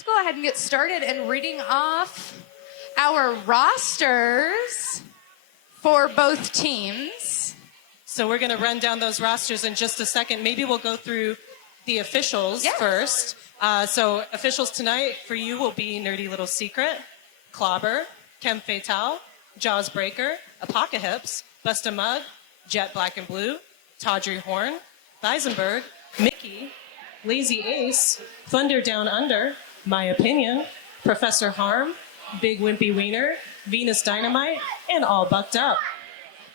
let's go ahead and get started and reading off our rosters for both teams. So we're going to run down those rosters in just a second. Maybe we'll go through the officials first. So officials tonight for you will be Nerdy Little Secret, Clobber, Chem Fatale, Jaws Breaker, Apocalypse, Busta Mug, Jet Black and Blue, Tawdry Horn, Weisenberg, Mickey, Lazy Ace, Thunder Down Under, My Opinion, Professor Harm, Big Wimpy Wiener, Venus Dynamite, and All Bucked Up.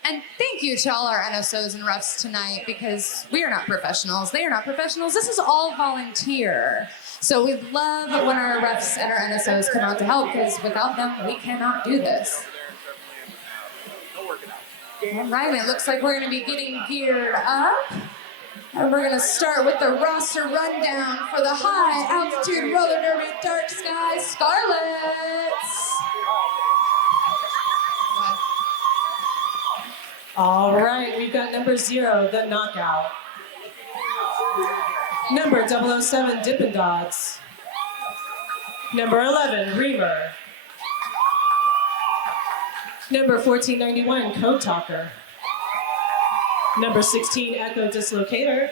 And thank you to all our NSOs and refs tonight, because we are not professionals. They are not professionals. This is all volunteer. So we love when our refs and our NSOs come out to help, because without them, we cannot do this. All right, it looks like we're going to be getting geared up. And we're going to start with the roster rundown for the high altitude roller derby dark sky Starlets. All right, we've got number 0, the Knockout. Number 007, Dippin' Dogs. Number 11, Reamer. Number 1491, Code Talker. Number 16, Echo Dislocator.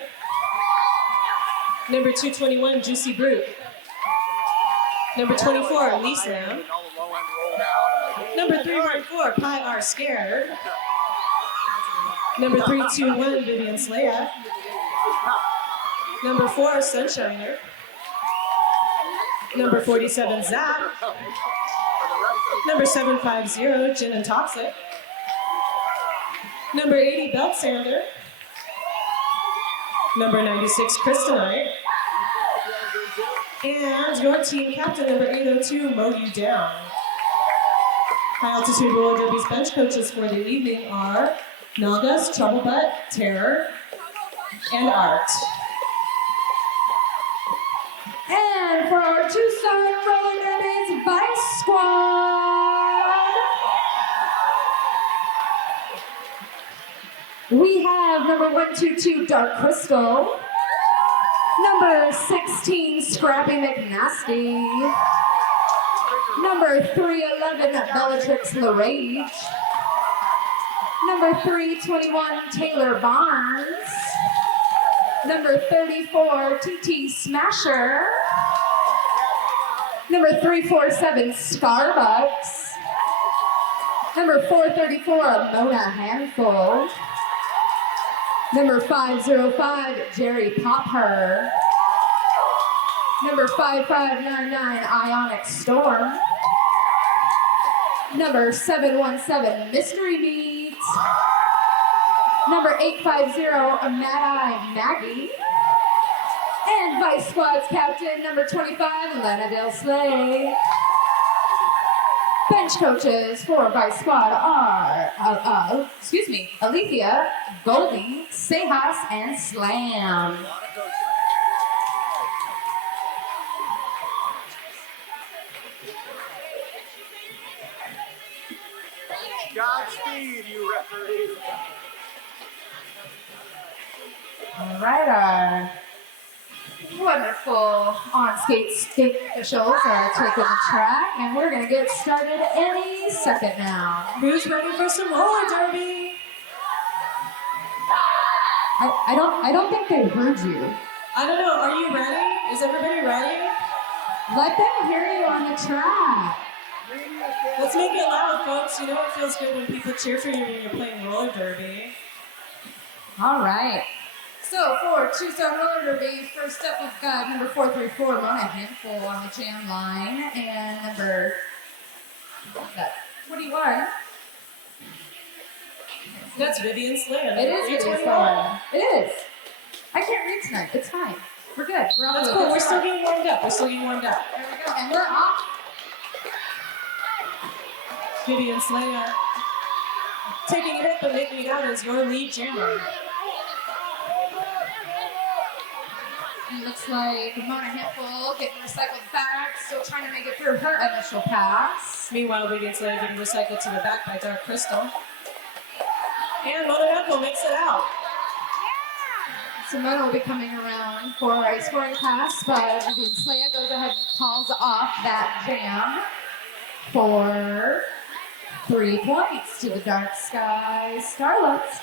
Number 221, Juicy Brute. Number 24, Lee Slam. Number 314, Pie Are Scared. Number 321, Vivian Slaya. Number 4, Sunshiner. Number 47, Zap. Number 750, Gin and Toxic. Number 80, Belt Sander. Number 96, Kryptonite. And your team captain, number 802, Mow You Down. High altitude roller derby's bench coaches for the evening are Nagas, Troublebutt, Terror, and Art. And for our Tucson roller derby's Vice Squad, we have number 122, Dark Crystal. Number 16, Scrappy McNasty. Number 311, Bellatrix LaRage. Number 321, Taylor Barnes. Number 34, TT Smasher. Number 347, Starbucks. Number 434, Mona Handful. Number 505, Jerry Popper. Number 5599, Ionic Storm. Number 717, Mystery Meat. Number 850, Mad Eye Maggie. And Vice Squad's captain, number 25, Lana Del Slay. Bench coaches for Vice Squad are, Alethea, Goldie, Sejas, and Slam. Godspeed, you referee. All right, our wonderful on-skate skate officials are taking the track, and we're going to get started any second now. Who's ready for some roller derby? I don't think they heard you. I don't know, are you ready? Is everybody ready? Let them hear you on the track. Let's make it loud, folks. You know it feels good when people cheer for you when you're playing roller derby. All right. So for Tucson roller derby, first up we've got number 434, Mona Handful on the jam line, and number 21. That's Vivian Slam. It is Vivian Slam. It is. I can't read tonight. It's fine. We're good. We're off. That's cool. We're still getting warmed up. There we go. And we're off. Vivian Slayer taking a hit but making it out as your lead jammer. It looks like Mona Handful getting recycled back, still trying to make it through her initial pass. Meanwhile, Vivian Slayer getting recycled to the back by Dark Crystal. And Mona Handful makes it out. Simona will be coming around for a scoring pass, but Vivian Slaya goes ahead and calls off that jam for 3 points to the Dark Sky Starlets.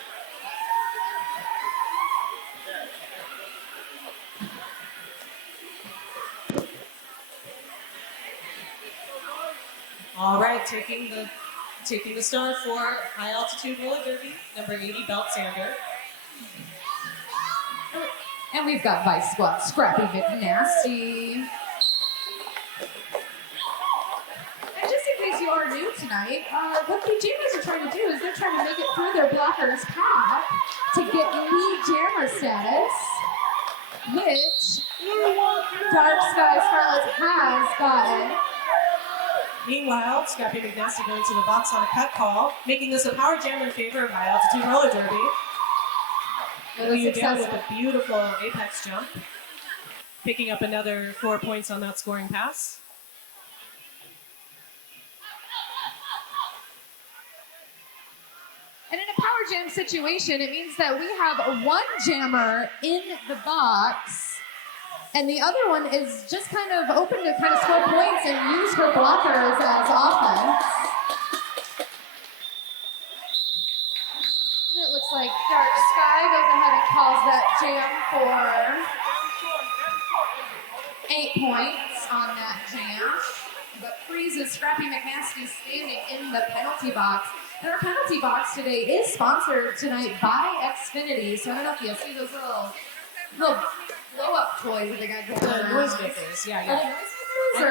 All right, taking the star for high altitude roller derby, number 80, Belt Sander. And we've got Vice Squad Scrappy McNasty. And just in case you are new tonight, what the jammers are trying to do is they're trying to make it through their blocker's path to get lead jammer status, which Dark Sky Starlets has gotten. Meanwhile, Scrappy McNasty going to the box on a cut call, making this a power jam in favor of high altitude roller derby. You down with a beautiful apex jump, picking up another 4 points on that scoring pass. And in a power jam situation, it means that we have one jammer in the box, and the other one is just kind of open to kind of score points and use her blockers as offense. It looks like Dark Sky goes ahead and calls that jam for 8 points on that jam, but freezes Scrappy McNasty standing in the penalty box. And our penalty box today is sponsored tonight by Xfinity, so I don't know if you see those little blow-up toys that they got going on. Noisemakers, yeah. Noisemakers? Or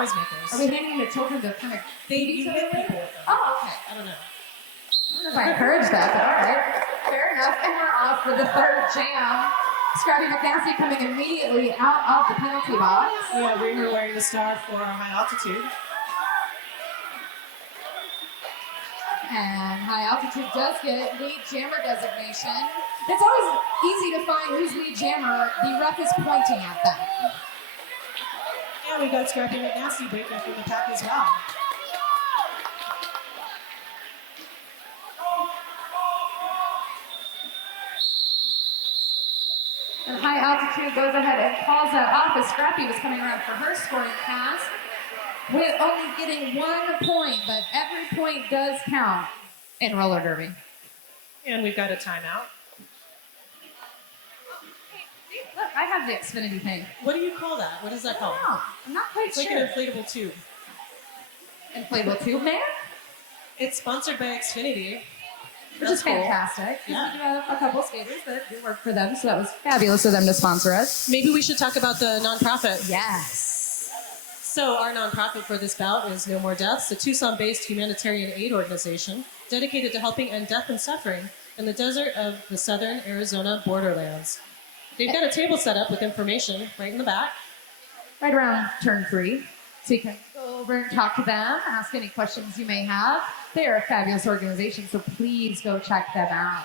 noisemakers. Are we handing them to children to kind of You hit people with them. Oh, okay. I don't know. I don't know if I encourage that, but all right. Fair enough. And we're off for the third jam. Scrappy McNasty coming immediately out of the penalty box. Yeah, we were wearing the star for high altitude. And high altitude does get lead jammer designation. It's always easy to find who's lead jammer. The ref is pointing at them. Yeah, we got Scrappy McNasty breaking through the pack as well. And high altitude goes ahead and calls that off as Scrappy was coming around for her scoring pass. With only getting 1 point, but every point does count in roller derby. And we've got a timeout. Look, I have the Xfinity thing. What do you call that? What is that called? No, I'm not quite It's sure. like an inflatable tube. Inflatable tube man? It's sponsored by Xfinity. Which is fantastic. Yeah. We do have a couple skaters that do work for them, so that was fabulous of them to sponsor us. Maybe we should talk about the nonprofit. Yes. So our nonprofit for this bout is No More Deaths, a Tucson-based humanitarian aid organization dedicated to helping end death and suffering in the desert of the southern Arizona borderlands. They've got a table set up with information right in the back. Right around turn 3. So you can go over and talk to them, ask any questions you may have. They are a fabulous organization, so please go check them out.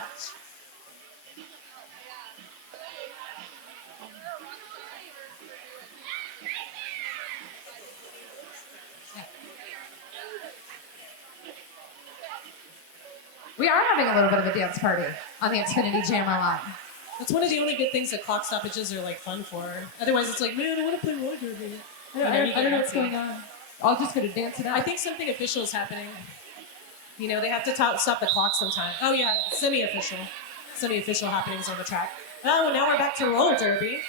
We are having a little bit of a dance party on the Xfinity Jammer line. That's one of the only good things that clock stoppages are like fun for. Otherwise, it's like, man, I want to play roller derby. I don't know what's going on. I'll just go to dance it out. I think something official is happening. You know, they have to stop the clock sometime. Oh yeah, semi-official happenings on the track. Oh, now we're back to roller derby.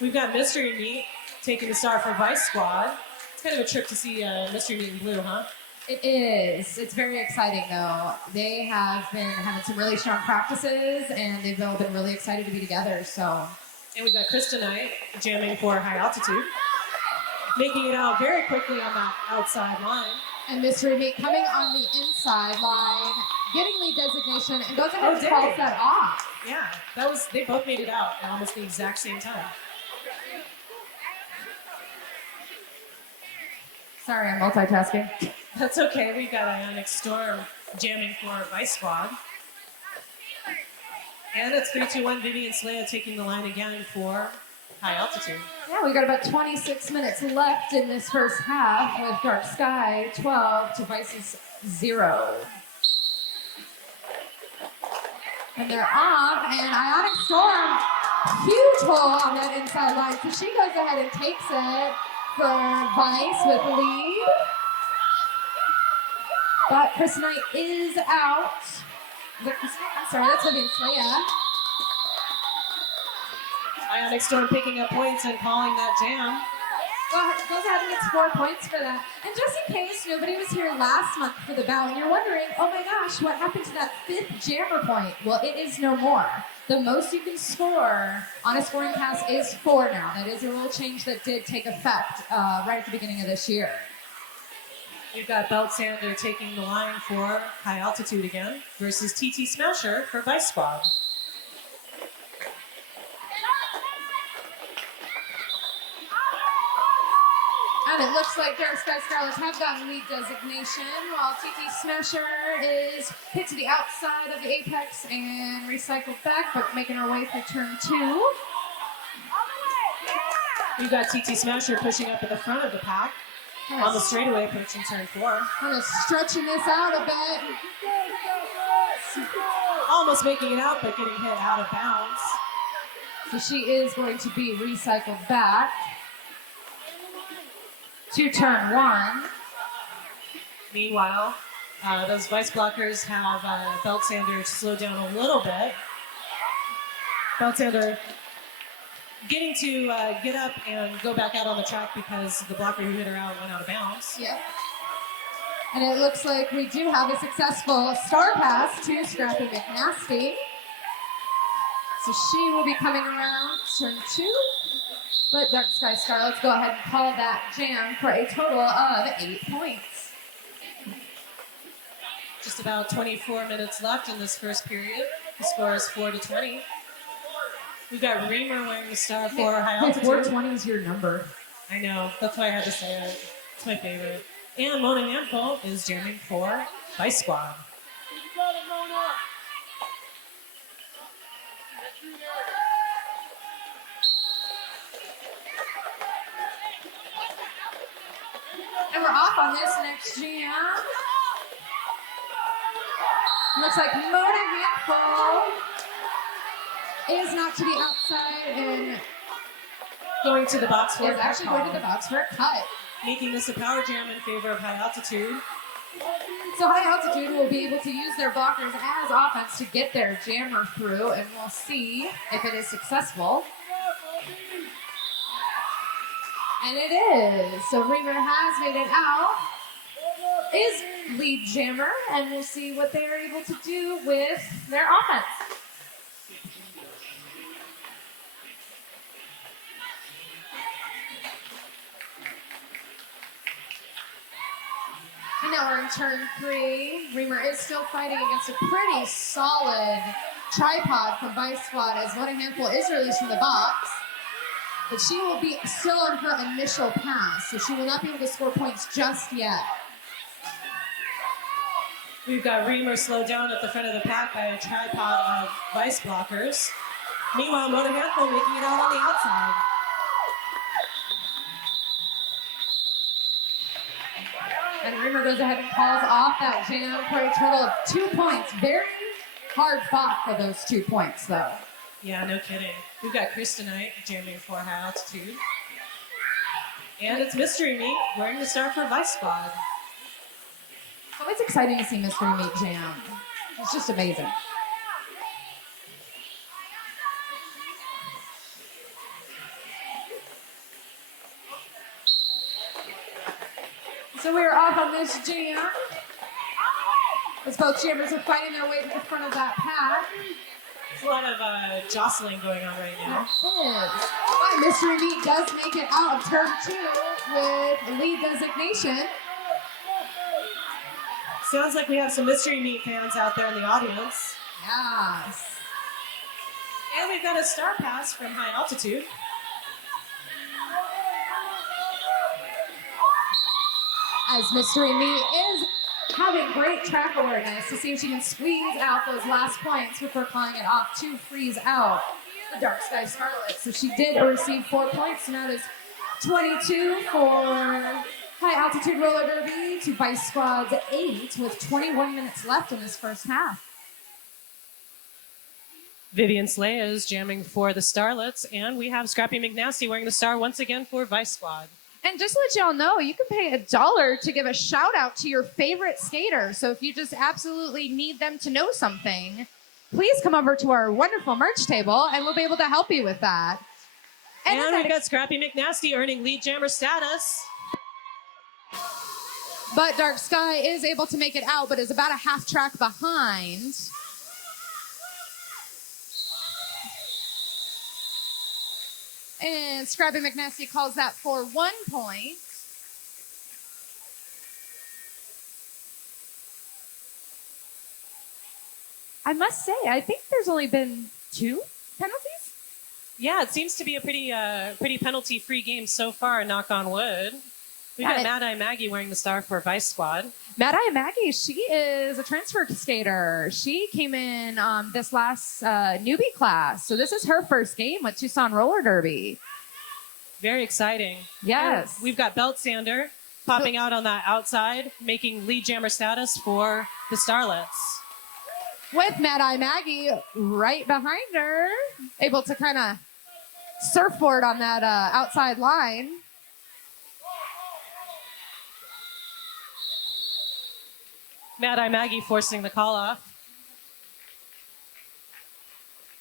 We've got Mystery Meat taking the star for Vice Squad. It's kind of a trip to see Mystery Meat in blue, huh? It is. It's very exciting, though. They have been having some really strong practices, and they've all been really excited to be together. So, and we got Krista Knight jamming for high altitude, making it out very quickly on that outside line. And Mystery Meat coming on the inside line, getting lead designation, and goes ahead and calls that off. Yeah, they both made it out at almost the exact same time. Sorry, I'm multitasking. That's okay. We got Ionic Storm jamming for Vice Squad. And it's 3-2-1 Vivian Slaya taking the line again for high altitude. Yeah, we got about 26 minutes left in this first half with Dark Sky 12 to Vice's 0. And they're off, and Ionic Storm Huge hole on that inside line. So she goes ahead and takes it for Vice with the lead. But Chris Knight is out. Is that Chris Knight? I'm sorry, that's Vivian Slaya. Ionic Storm picking up points and calling that jam. Goes ahead and gets 4 points for that. And just in case nobody was here last month for the bout and you're wondering, oh my gosh, what happened to that 5th jammer point? Well, it is no more. The most you can score on a scoring pass is 4 now. That is a rule change that did take effect right at the beginning of this year. We've got Belt Sander taking the line for High Altitude again versus TT Smasher for Vice Squad. And it looks like Dark Sky Starlets have gotten lead designation, while TT Smasher is hit to the outside of the apex and recycled back, but making her way through turn 2. We've got TT Smasher pushing up in the front of the pack on the straightaway approaching turn 4. Kind of stretching this out a bit. Almost making it out, but getting hit out of bounds. So she is going to be recycled back to turn 1. Meanwhile, those Vice blockers have Belt Sander slowed down a little bit. Belt Sander getting to get up and go back out on the track because the blocker who hit her out went out of bounds. Yep. And it looks like we do have a successful star pass to Scrappy McNasty. So she will be coming around turn 2. But Dark Sky Starlets go ahead and call that jam for a total of 8 points. Just about 24 minutes left in this first period. The score is 4-20. We've got Reamer wearing the star for High Altitude. 420 is your number. I know, that's why I had to say it. It's my favorite. And Mona Handful is jamming for Vice Squad. And we're off on this next jam. Looks like Mona Handful is knocked to the outside and going to the box for is actually going to the box for a cut. Making this a power jam in favor of High Altitude. So High Altitude will be able to use their blockers as offense to get their jammer through, and we'll see if it is successful. And it is. So Reamer has made it out. Is lead jammer, and we'll see what they are able to do with their offense. And now we're in turn 3. Reamer is still fighting against a pretty solid tripod from Vice Squad as Mona Handful is released from the box. But she will be still on her initial pass, so she will not be able to score points just yet. We've got Reamer slowed down at the front of the pack by a tripod of Vice blockers. Meanwhile, Mona Handful making it out on the outside. And Reamer goes ahead and calls off that jam for a total of 2 points. Very hard fought for those 2 points, though. Yeah, no kidding. We've got Chris tonight jamming for High Altitude. And it's Mystery Meat wearing the star for Vice Squad. It's always exciting to see Mystery Meat jam. It's just amazing. So we are off on this jam. As both jammers are fighting their way to the front of that pack. There's a lot of jostling going on right now. There is. But Mystery Meat does make it out of turn 2 with lead designation. Sounds like we have some Mystery Meat fans out there in the audience. Yes. And we've got a star pass from High Altitude. As Mystery Meat is having great track awareness to see if she can squeeze out those last points before calling it off to freeze out the Dark Sky Starlets. So she did receive 4 points, and that is 22 for High Altitude Roller Derby to Vice Squad's 8 with 21 minutes left in this first half. Vivian Slay is jamming for the Starlets, and we have Scrappy McNasty wearing the star once again for Vice Squad. And just to let y'all know, you can pay $1 to give a shout out to your favorite skater. So if you just absolutely need them to know something, please come over to our wonderful merch table and we'll be able to help you with that. And we've got Scrappy McNasty earning lead jammer status. But Dark Sky is able to make it out, but is about a half track behind. And Scrappy McNasty calls that for 1 point. I must say, I think there's only been 2 penalties. Yeah, it seems to be a pretty penalty-free game so far, knock on wood. We've got Mad Eye Maggie wearing the star for Vice Squad. Mad Eye Maggie, she is a transfer skater. She came in this last newbie class. So this is her first game with Tucson Roller Derby. Very exciting. Yes. And we've got Belt Sander popping out on that outside, making lead jammer status for the Starlets. With Mad Eye Maggie right behind her, able to kind of surfboard on that outside line. Mad Eye Maggie forcing the call off.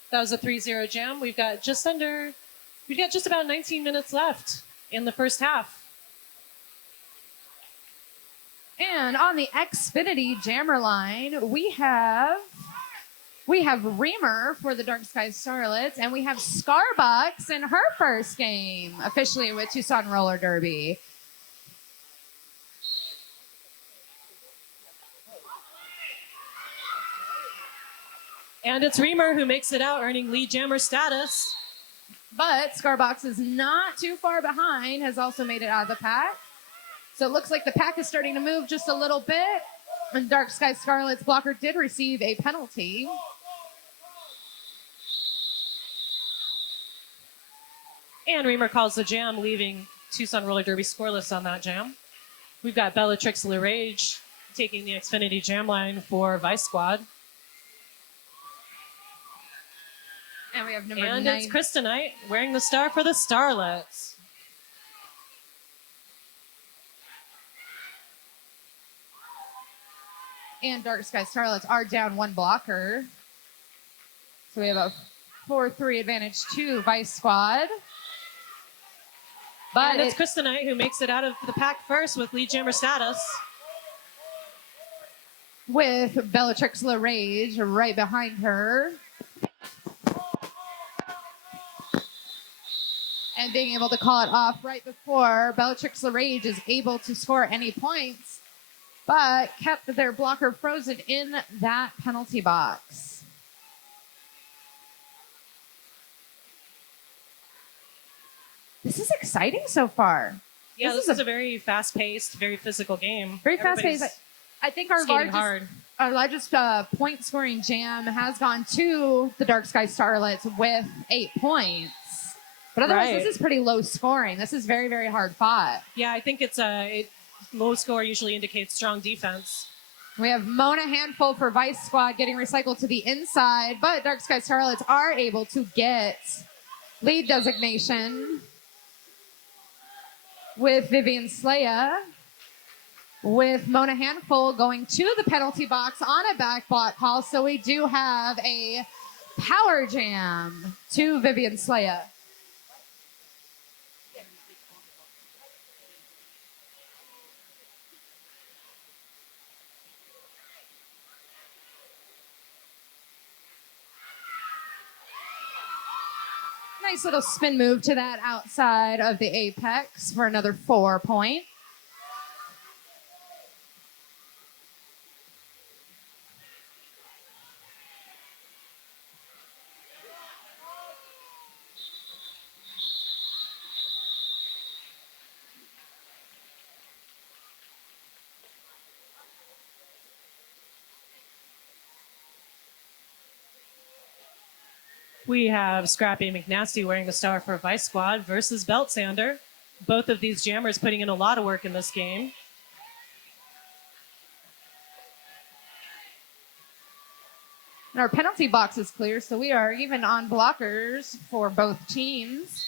That was a 3-0 jam. We've got just about 19 minutes left in the first half. And on the Xfinity jammer line, we have Reamer for the Dark Sky Starlets, and we have Scarbucks in her first game, officially with Tucson Roller Derby. And it's Reamer who makes it out, earning lead jammer status. But Scarbox is not too far behind, has also made it out of the pack. So it looks like the pack is starting to move just a little bit. And Dark Sky Scarlet's blocker did receive a penalty. And Reamer calls the jam, leaving Tucson Roller Derby scoreless on that jam. We've got Bellatrix Le Rage taking the Xfinity jam line for Vice Squad. And we have number 9. And it's Kryptonite wearing the star for the Starlets. And Dark Sky Starlets are down 1 blocker. So we have a 4-3 advantage to Vice Squad. But it's Kryptonite who makes it out of the pack first with lead jammer status. With Bellatrix Le Rage right behind her. And being able to call it off right before Bellatrix Le Rage is able to score any points, but kept their blocker frozen in that penalty box. This is exciting so far. Yeah, this is a very fast-paced, very physical game. Very fast-paced. I think our largest point-scoring jam has gone to the Dark Sky Starlets with 8 points. But otherwise, This is pretty low scoring. This is very, very hard fought. Yeah, I think it's low score usually indicates strong defense. We have Mona Handful for Vice Squad getting recycled to the inside, but Dark Sky Starlets are able to get lead designation with Vivian Slaya, with Mona Handful going to the penalty box on a back block call. So we do have a power jam to Vivian Slaya. Nice little spin move to that outside of the apex for another 4 point. We have Scrappy McNasty wearing the star for Vice Squad versus Belt Sander. Both of these jammers putting in a lot of work in this game. And our penalty box is clear, so we are even on blockers for both teams.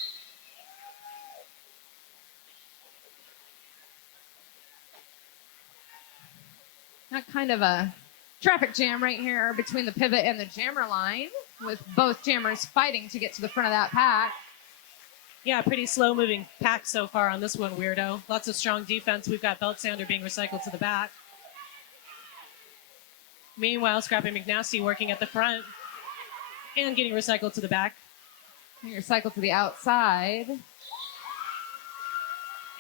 Not kind of a traffic jam right here between the pivot and the jammer line, with both jammers fighting to get to the front of that pack. Yeah, pretty slow-moving pack so far on this one, Weirdo. Lots of strong defense. We've got Belt Sander being recycled to the back. Meanwhile, Scrappy McNasty working at the front and getting recycled to the back. Getting recycled to the outside.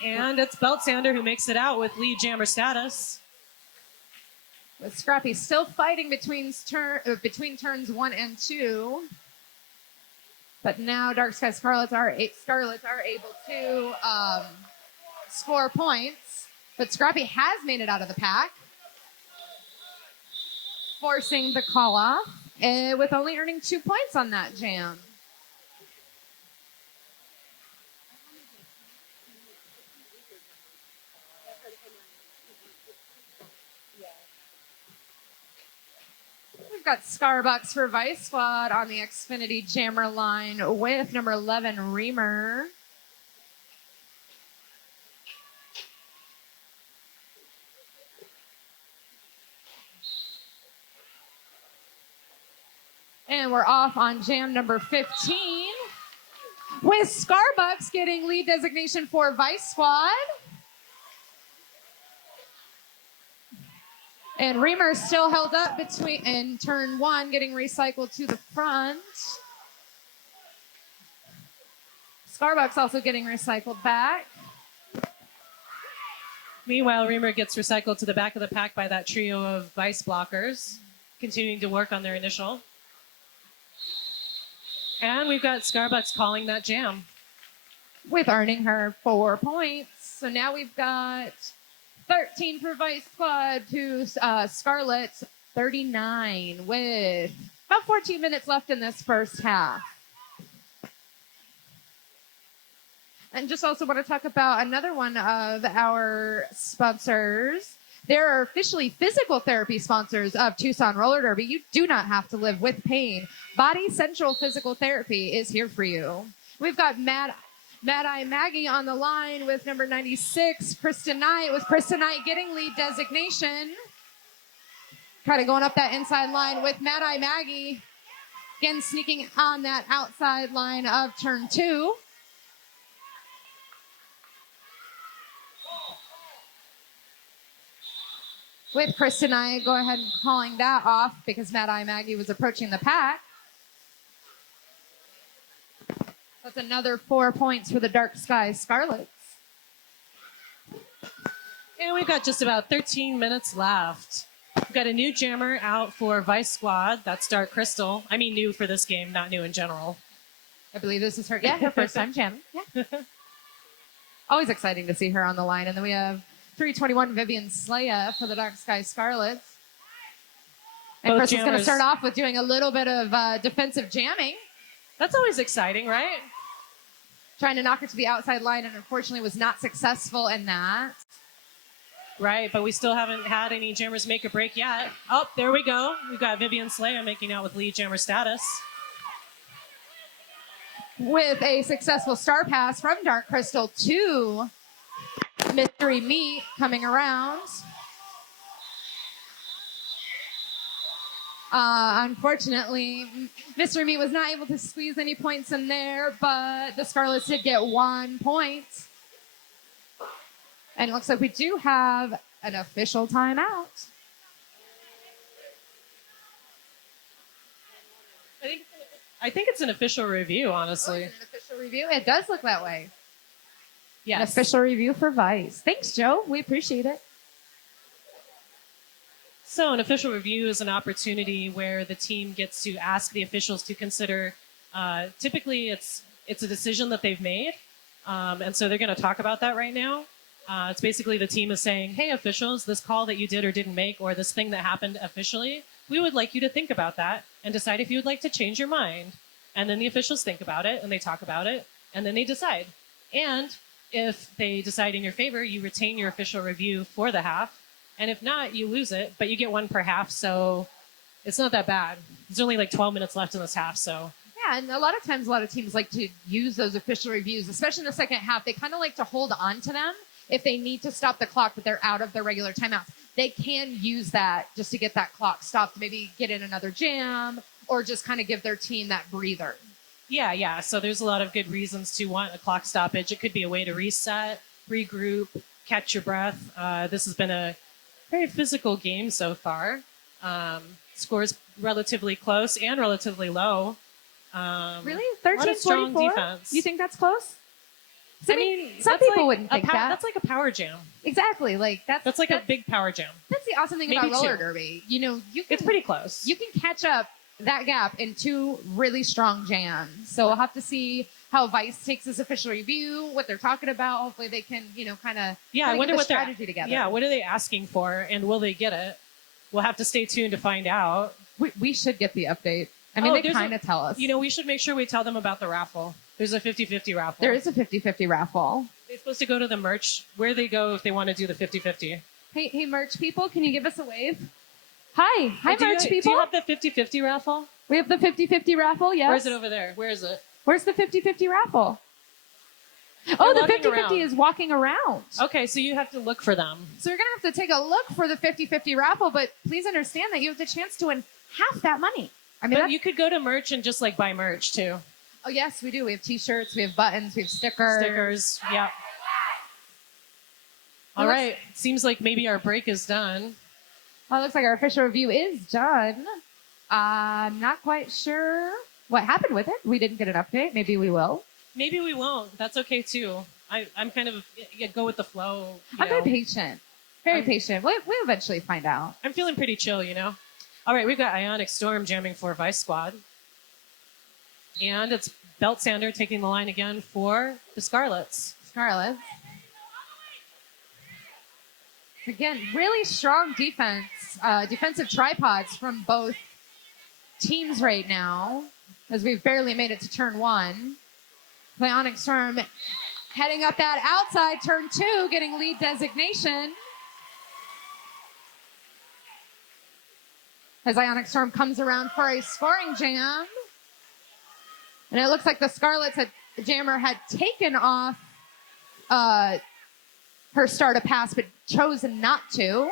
And it's Belt Sander who makes it out with lead jammer status. With Scrappy still fighting between turns 1 and 2. But now Dark Sky Starlets are able to score points. But Scrappy has made it out of the pack, forcing the call off, with only earning 2 points on that jam. We've got Scarbucks for Vice Squad on the Xfinity jammer line with number 11, Reamer. And we're off on jam number 15 with Scarbucks getting lead designation for Vice Squad. And Reamer still held up in turn 1, getting recycled to the front. Scarbucks also getting recycled back. Meanwhile, Reamer gets recycled to the back of the pack by that trio of Vice blockers, continuing to work on their initial. And we've got Scarbucks calling that jam, with earning her 4 points. So now we've got 13 for Vice Squad to Scarlet's 39, with about 14 minutes left in this first half. And just also want to talk about another one of our sponsors. There are officially physical therapy sponsors of Tucson Roller Derby. You do not have to live with pain. Body Central Physical Therapy is here for you. We've got Mad Eye Maggie on the line with number 96, Kristen Knight, with Kristen Knight getting lead designation. Kind of going up that inside line with Mad Eye Maggie, again sneaking on that outside line of turn 2. With Kristen Knight, go ahead and calling that off because Mad Eye Maggie was approaching the pack. That's another 4 points for the Dark Sky Scarlets. And we've got just about 13 minutes left. We've got a new jammer out for Vice Squad. That's Dark Crystal. I mean new for this game, not new in general. I believe this is her first time jamming. Yeah. Always exciting to see her on the line. And then we have 321 Vivian Slaya for the Dark Sky Scarlets. And Both Crystal's going to jammers. start off with doing a little bit of defensive jamming. That's always exciting, right? Trying to knock her to the outside line, and unfortunately was not successful in that. Right, but we still haven't had any jammers make a break yet. Oh, there we go. We've got Vivian Slaya making out with lead jammer status. With a successful star pass from Dark Crystal to Mystery Meat coming around. Unfortunately, Mystery Meat was not able to squeeze any points in there, but the Scarlets did get 1 point. And it looks like we do have an official timeout. I think it's an official review, honestly. An official review? It does look that way. Yes. An official review for Vice. Thanks, Joe. We appreciate it. So an official review is an opportunity where the team gets to ask the officials to consider, typically it's a decision that they've made. And so they're going to talk about that right now. It's basically the team is saying, hey, officials, this call that you did or didn't make, or this thing that happened officially, we would like you to think about that and decide if you would like to change your mind. And then the officials think about it and they talk about it and then they decide. And if they decide in your favor, you retain your official review for the half. And if not, you lose it, but you get one per half. So It's not that bad. There's only like 12 minutes left in this half, so. Yeah, and a lot of times, a lot of teams like to use those official reviews, especially in the second half. They kind of like to hold on to them if they need to stop the clock, but they're out of their regular timeouts. They can use that just to get that clock stopped, maybe get in another jam, or just kind of give their team that breather. Yeah. So there's a lot of good reasons to want a clock stoppage. It could be a way to reset, regroup, catch your breath. This has been a very physical game so far. Scores relatively close and relatively low. Really? A lot of strong 13-44? defense. You think that's close? I mean, some people wouldn't think that. That's like a power jam. Exactly. Like That's like a big power jam. That's the awesome thing Maybe about roller two. derby. You know, It's pretty close. You can catch up that gap in two really strong jams. So we'll have to see how Vice takes this official review, what they're talking about. Hopefully they can, kind of I wonder get the what strategy together. Yeah, what are they asking for, and will they get it? We'll have to stay tuned to find out. We should get the update. I mean, they there's kind of tell us. We should make sure we tell them about the raffle. There's a 50-50 raffle. There is a 50-50 raffle. They're supposed to go to the merch. Where they go if they want to do the 50-50? Hey, merch people, can you give us a wave? Hi, merch people. Do you have the 50-50 raffle? We have the 50-50 raffle, yes. Where is it over there? Where is it? Where's the 50-50 raffle? Oh, the walking 50-50 around. is walking around. Okay, so you have to look for them. So you're going to have to take a look for the 50-50 raffle, but please understand that you have the chance to win half that money. I mean, But you could go to merch and just buy merch too. Oh, yes, we do. We have T-shirts, we have buttons, we have stickers. Stickers, yeah. All right, seems like maybe our break is done. Well, it looks like our official review is done. I'm not quite sure what happened with it. We didn't get an update. Maybe we will. Maybe we won't. That's okay too. I'm kind of go with the flow. I'm very patient. Very patient. We'll eventually find out. I'm feeling pretty chill, All right, we've got Ionic Storm jamming for Vice Squad. And it's Belt Sander taking the line again for the Starlets. Starlets. Again, really strong defense. Defensive tripods from both teams right now, as we've barely made it to turn one. Ionic Storm heading up that outside turn two, getting lead designation. As Ionic Storm comes around for a scoring jam. And it looks like the Starlets jammer had taken off her start a pass, but chosen not to.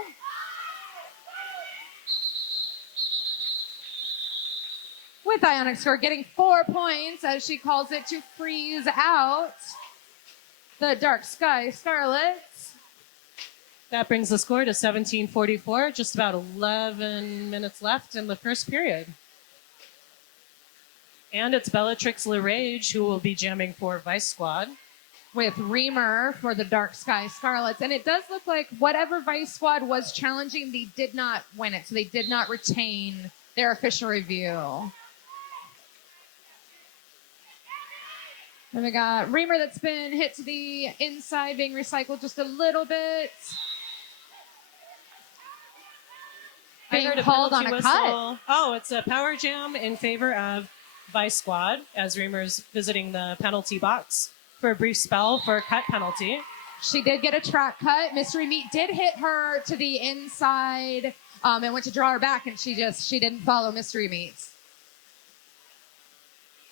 With Ionic Storm getting 4 points, as she calls it, to freeze out the Dark Sky Starlets. That brings the score to 17-44, just about 11 minutes left in the first period. And it's Bellatrix LeRage who will be jamming for Vice Squad. With Reamer for the Dark Sky Starlets. And it does look like whatever Vice Squad was challenging, they did not win it. So they did not retain their official review. And we got Reamer that's been hit to the inside, being recycled just a little bit. Being called on a cut. Oh, it's a power jam in favor of Vice Squad as Reamer's visiting the penalty box for a brief spell for a cut penalty. She did get a track cut. Mystery Meat did hit her to the inside and went to draw her back, and she didn't follow Mystery Meats.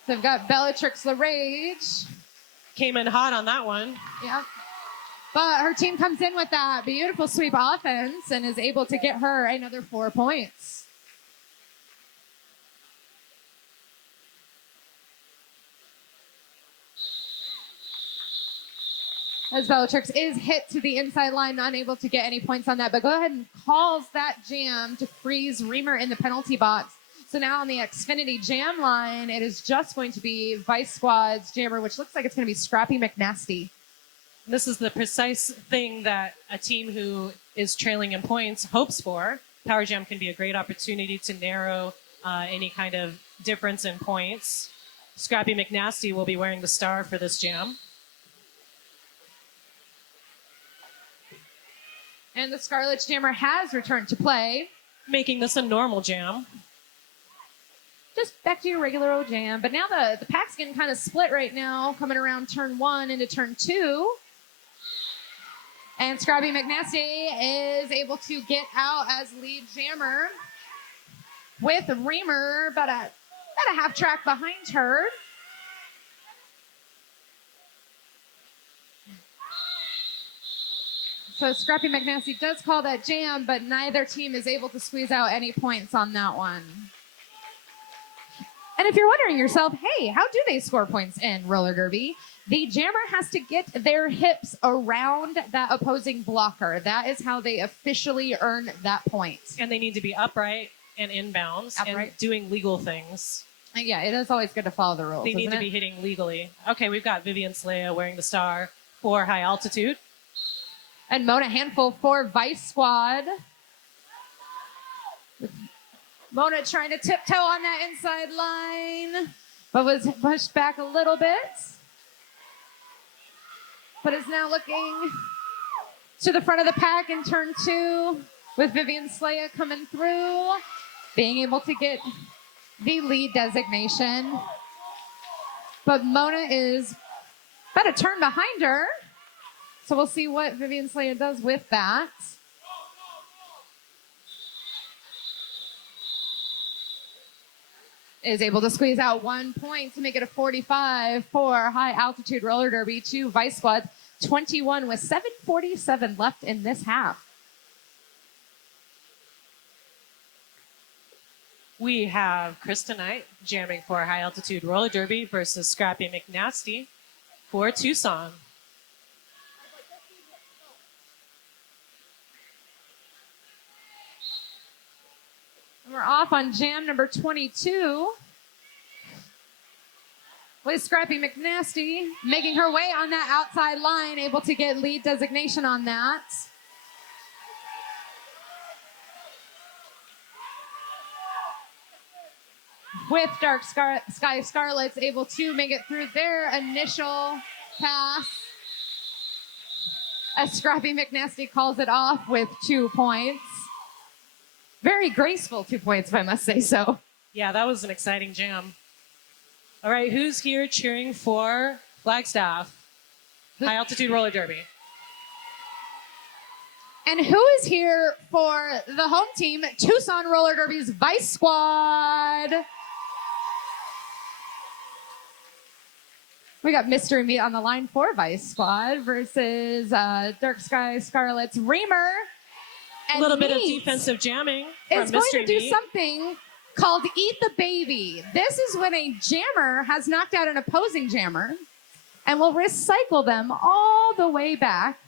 So we've got Bellatrix LeRage. Came in hot on that one. Yeah. But her team comes in with that beautiful sweep offense and is able to get her another 4 points. As Bellatrix is hit to the inside line, unable to get any points on that, but go ahead and calls that jam to freeze Reamer in the penalty box. So now on the Xfinity jam line, it is just going to be Vice Squad's jammer, which looks like it's going to be Scrappy McNasty. This is the precise thing that a team who is trailing in points hopes for. Power Jam can be a great opportunity to narrow any kind of difference in points. Scrappy McNasty will be wearing the star for this jam. And the Scarlet Jammer has returned to play. Making this a normal jam. Just back to your regular old jam. But now the pack's getting kind of split right now, coming around turn one into turn two. And Scrappy McNasty is able to get out as lead jammer. with Reamer about a half track behind her. So Scrappy McNasty does call that jam, but neither team is able to squeeze out any points on that one. And if you're wondering yourself, hey, how do they score points in roller derby? The jammer has to get their hips around that opposing blocker. That is how they officially earn that point. And they need to be upright and inbounds and doing legal things. And yeah, it is always good to follow the rules. They need to be hitting legally. Okay, we've got Vivian Slaya wearing the star for high altitude. And Mona Handful for Vice Squad. Mona trying to tiptoe on that inside line, but was pushed back a little bit. But is now looking to the front of the pack in turn 2 with Vivian Slaya coming through, being able to get the lead designation. But Mona is about a turn behind her. So we'll see what Vivian Slaya does with that. Is able to squeeze out 1 point to make it a 45 for high altitude roller derby to Vice Squad. 21 with 7:47 left in this half. We have Krista Knight jamming for high altitude roller derby versus Scrappy McNasty for Tucson. We're off on jam number 22 with Scrappy McNasty making her way on that outside line, able to get lead designation on that. With Dark Sky Starlets able to make it through their initial pass. As Scrappy McNasty calls it off with 2 points. Very graceful 2 points, if I must say so. Yeah, that was an exciting jam. All right, who's here cheering for Flagstaff high altitude roller derby? And who is here for the home team, Tucson Roller Derby's Vice Squad? We got Mystery Meat on the line for Vice Squad versus Dark Sky Scarlet's Reamer. A little bit of defensive jamming from is going Mystery to do Meat. something called Eat the Baby. This is when a jammer has knocked out an opposing jammer and will recycle them all the way back.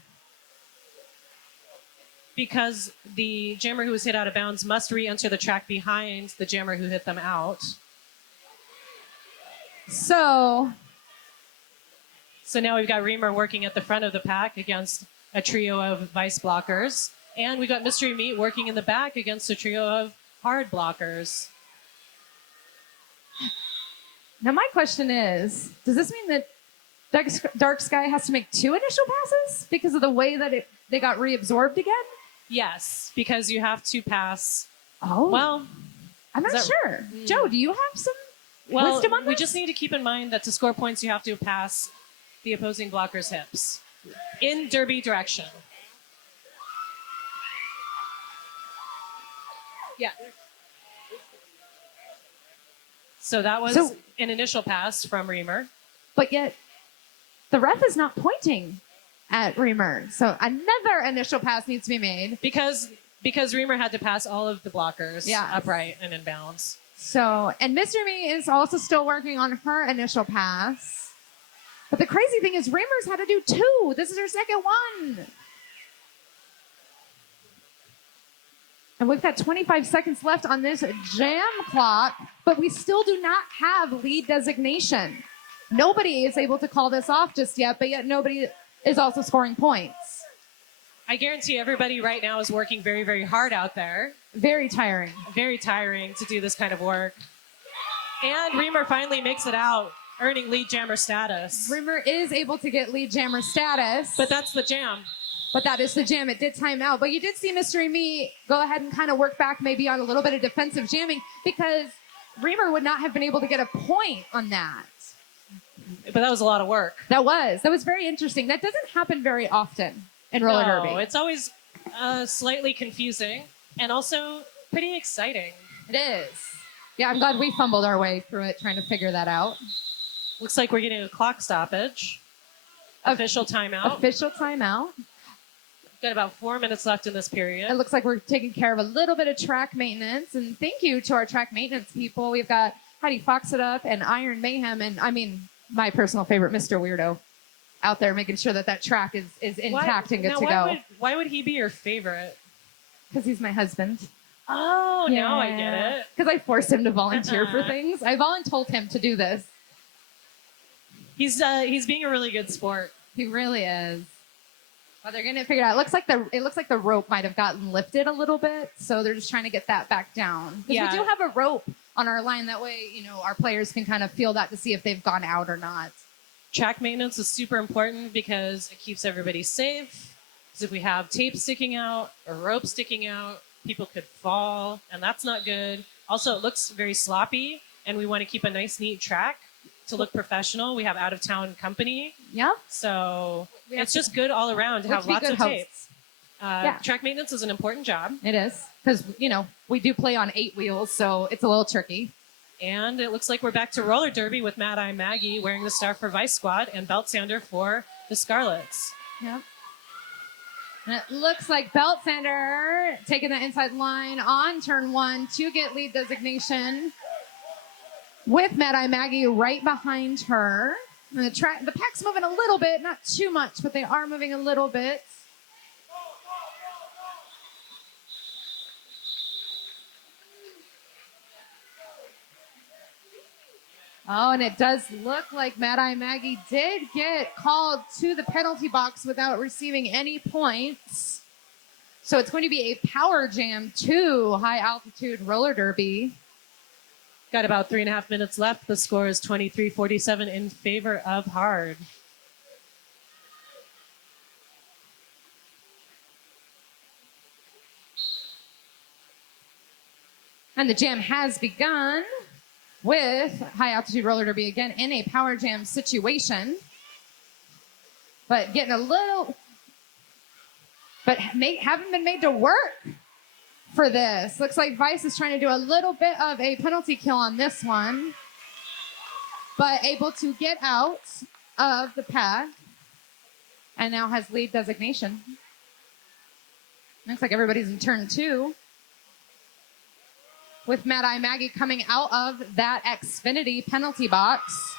Because the jammer who was hit out of bounds must re-enter the track behind the jammer who hit them out. So now we've got Reamer working at the front of the pack against a trio of vice blockers. And we've got Mystery Meat working in the back against a trio of hard blockers. now my question is, does this mean that Dark Sky has to make 2 initial passes because of the way that they got reabsorbed again? Yes, because you have to pass. Oh. Well, I'm not sure. Joe, do you have some wisdom on this? We just need to keep in mind that to score points, you have to pass the opposing blocker's hips in derby direction. Yeah. So that was an initial pass from Reamer. But yet, the ref is not pointing at Reamer. So another initial pass needs to be made. Because Reamer had to pass all of the blockers upright and in bounds. So, and Mystery Me is also still working on her initial pass. But the crazy thing is Reamer's had to do 2. This is her second one. And we've got 25 seconds left on this jam clock, but we still do not have lead designation. Nobody is able to call this off just yet, but yet nobody is also scoring points. I guarantee everybody right now is working very, very hard out there. Very tiring. Very tiring to do this kind of work. And Reamer finally makes it out, earning lead jammer status. Reamer is able to get lead jammer status. But that's the jam. But that is the jam. It did time out. But you did see Mystery Me go ahead and kind of work back maybe on a little bit of defensive jamming because Reamer would not have been able to get a point on that. But that was a lot of work. That was very interesting. That doesn't happen very often in roller derby. It's always slightly confusing and also pretty exciting. It is. Yeah, I'm glad we fumbled our way through it trying to figure that out. Looks like we're getting a clock stoppage. Official timeout. Official timeout. Got about 4 minutes left in this period. It looks like we're taking care of a little bit of track maintenance. And thank you to our track maintenance people. We've got Heidi Fox It Up and Iron Mayhem. And I mean, my personal favorite, Mr. Weirdo, out there making sure that track is intact and good to go. Why would he be your favorite? Because he's my husband. Oh, yeah. Now I get it. Because I forced him to volunteer for things. I volunteered him to do this. He's being a really good sport. He really is. Well, they're getting it figured out. It looks like the rope might have gotten lifted a little bit, so they're just trying to get that back down. Because we do have a rope on our line. That way, our players can kind of feel that to see if they've gone out or not. Track maintenance is super important because it keeps everybody safe. Because if we have tape sticking out or rope sticking out, people could fall, and that's not good. Also, it looks very sloppy, and we want to keep a nice, neat track to look professional. We have out-of-town company. Yeah. So it's just good all around to have lots of tape. Track maintenance is an important job. It is. Because, we do play on 8 wheels, so it's a little tricky. And it looks like we're back to roller derby with Mad Eye Maggie wearing the star for Vice Squad and Belt Sander for the Starlets. Yep. And it looks like Belt Sander taking the inside line on turn 1 to get lead designation with Mad Eye Maggie right behind her. And the pack's moving a little bit, not too much, but they are moving a little bit. Oh, and it does look like Mad Eye Maggie did get called to the penalty box without receiving any points. So it's going to be a power jam to high altitude roller derby. Got about 3.5 minutes left. The score is 23-47 in favor of hard. And the jam has begun with high altitude roller derby again in a power jam situation. But getting a little, but haven't been made to work for this. Looks like Vice is trying to do a little bit of a penalty kill on this one, but able to get out of the pack and now has lead designation. Looks like everybody's in turn 2 with Mad Eye Maggie coming out of that Xfinity penalty box.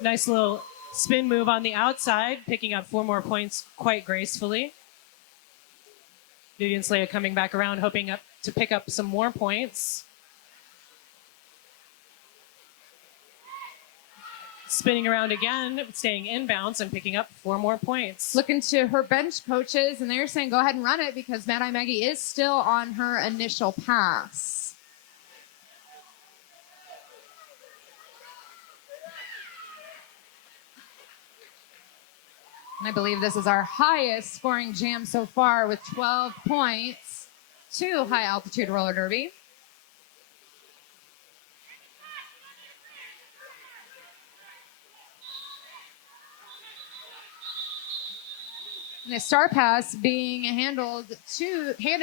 Nice little spin move on the outside, picking up 4 more points quite gracefully. Vivian Slaya coming back around, hoping to pick up some more points. Spinning around again, staying inbounds and picking up 4 more points. Looking to her bench coaches, and they're saying go ahead and run it because Mad Eye Maggie is still on her initial pass. And I believe this is our highest scoring jam so far with 12 points to high altitude roller derby. And a star pass being handed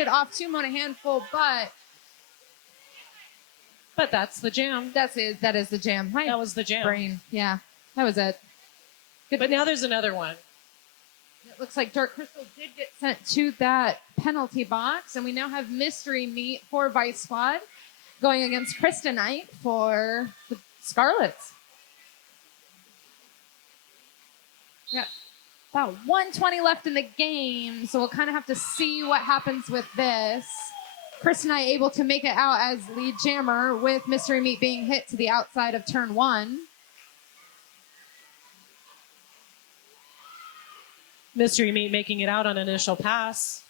off to Mona Handful, but that's the jam. That is the jam. That was the jam. Brain. Yeah, that was it. Good. But now there's another one. It looks like Dark Crystal did get sent to that penalty box, and we now have Mystery Meat for Vice Squad going against Kryptonite for the Starlets. Yeah, about 1:20 left in the game, so we'll kind of have to see what happens with this. Kryptonite able to make it out as lead jammer with Mystery Meat being hit to the outside of turn 1. Mystery Meat making it out on initial pass.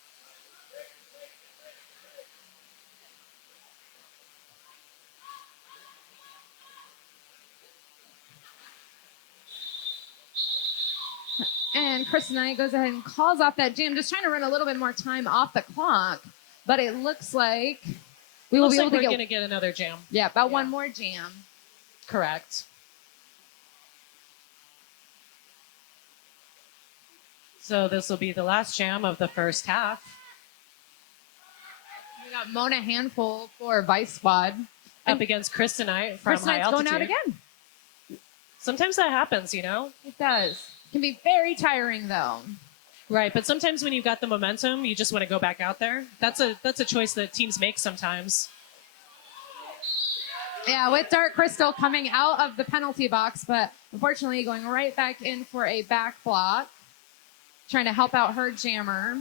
And Kryptonite goes ahead and calls off that jam, just trying to run a little bit more time off the clock. But it looks like we will be able to we're going to get another jam. Yeah, about one more jam. Correct. So this will be the last jam of the first half. got Mona Handful for Vice Squad. Up against Kryptonite from High Kryptonite's Altitude. going out again. Sometimes that happens, you know? It does. It can be very tiring, though. Right, but sometimes when you've got the momentum, you just want to go back out there. That's a choice that teams make sometimes. Yeah, with Dark Crystal coming out of the penalty box, but unfortunately going right back in for a back block, trying to help out her jammer.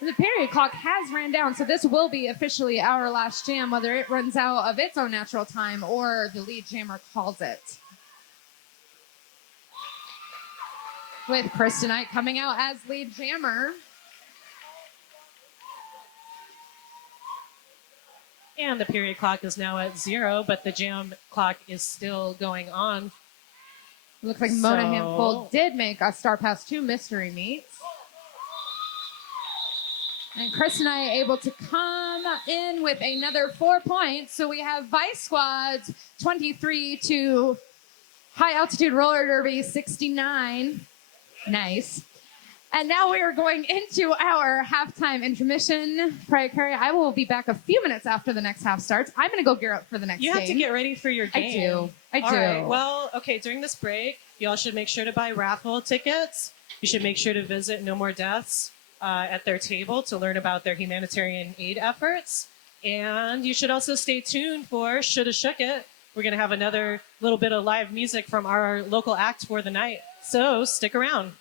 The period clock has ran down, so this will be officially our last jam, whether it runs out of its own natural time or the lead jammer calls it. With Kryptonite coming out as lead jammer. And the period clock is now at 0, but the jam clock is still going on. Looks like Mona Handful did make a Star Pass 2 mystery meets. And Kryptonite able to come in with another 4 points. So we have Vice Squad's 23 to High Altitude Roller Derby 69. Nice. And now we are going into our halftime intermission. Prior Curry, I will be back a few minutes after the next half starts. I'm going to go gear up for the next game. You have to get ready for your game. I do. All right. Well, okay, during this break, you all should make sure to buy raffle tickets. You should make sure to visit No More Deaths at their table to learn about their humanitarian aid efforts. And you should also stay tuned for Shoulda Shook It. We're going to have another little bit of live music from our local act for the night. So stick around.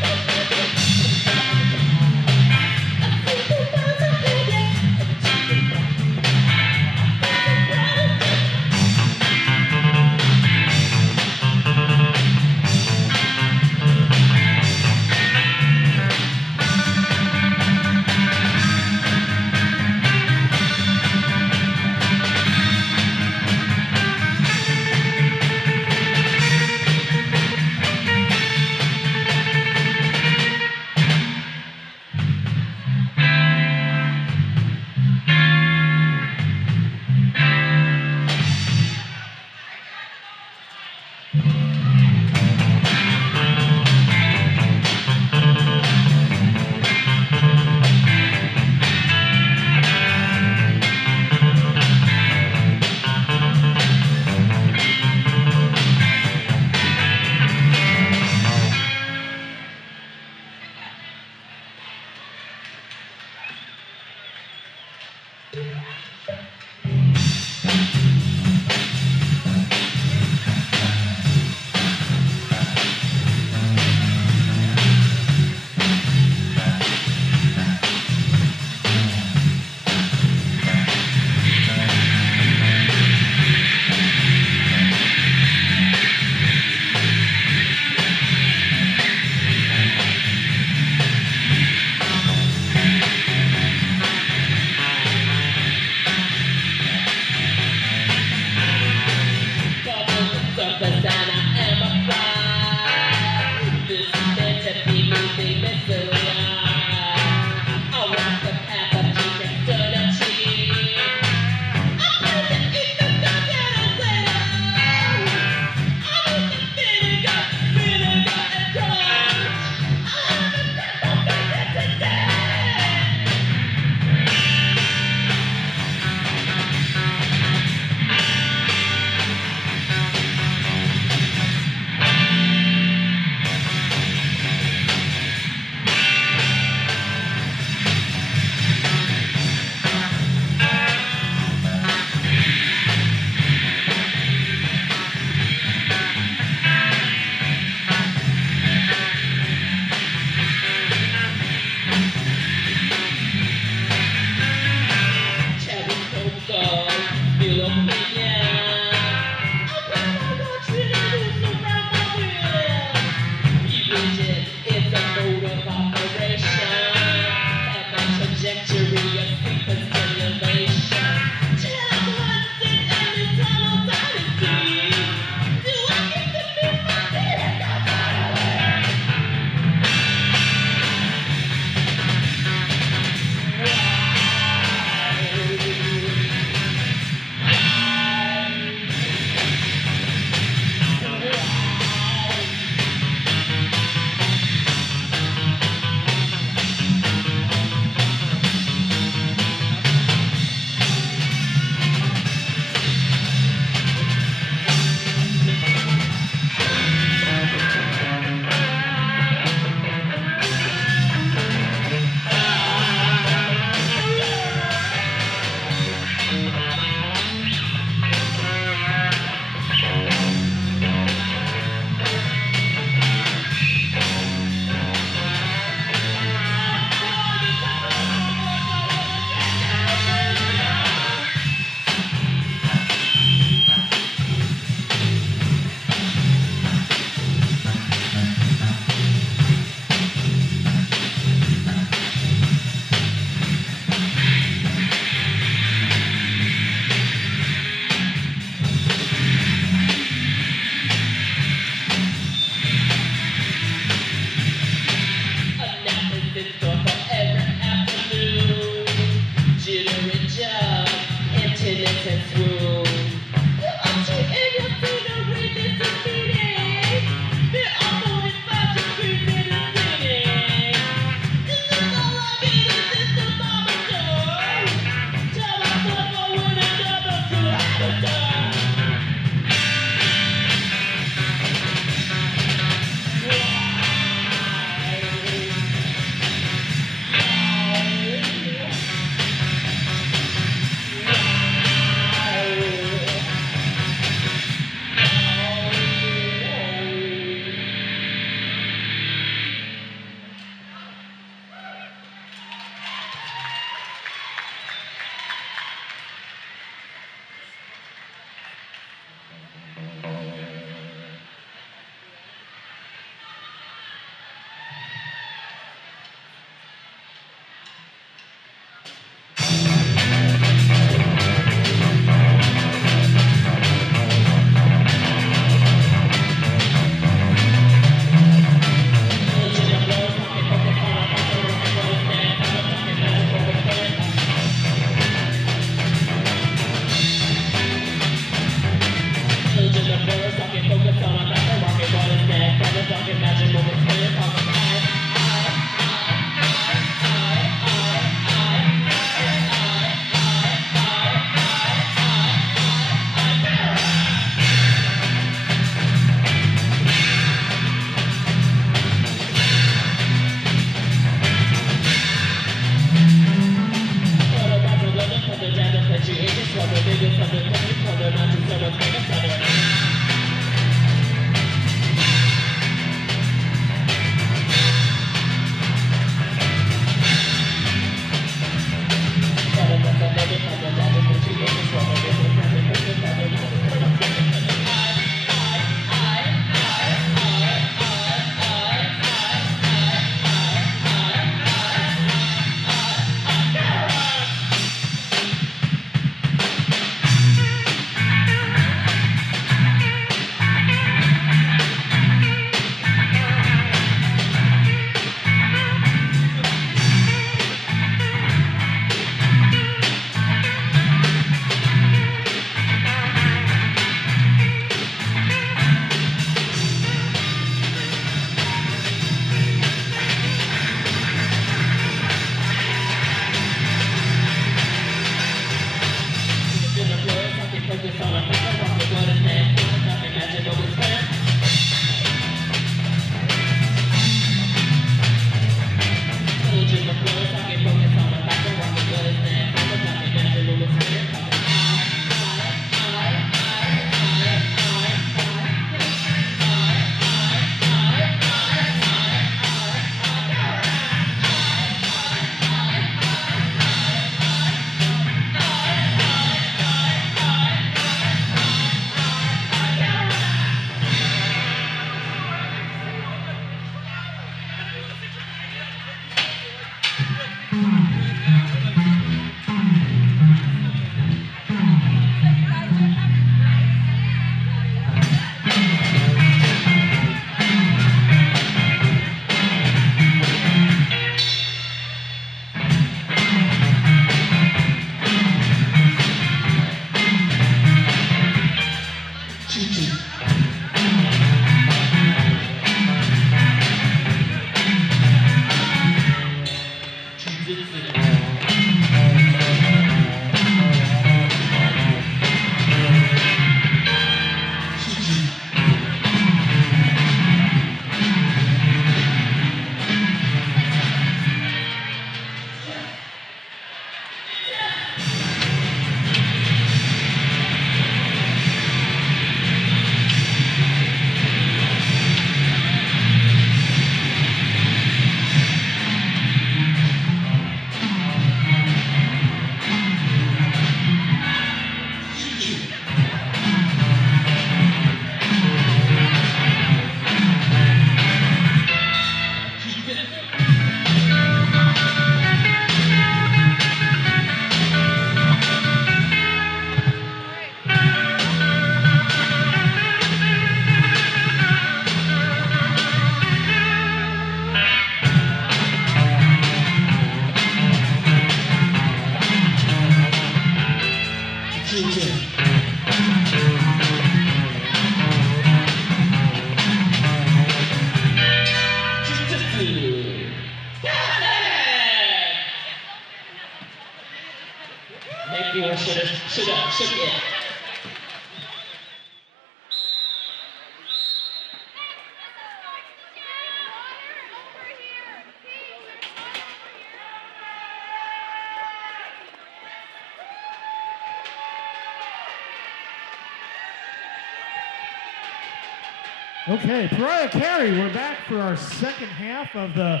Okay, Pariah Carey, we're back for our second half of the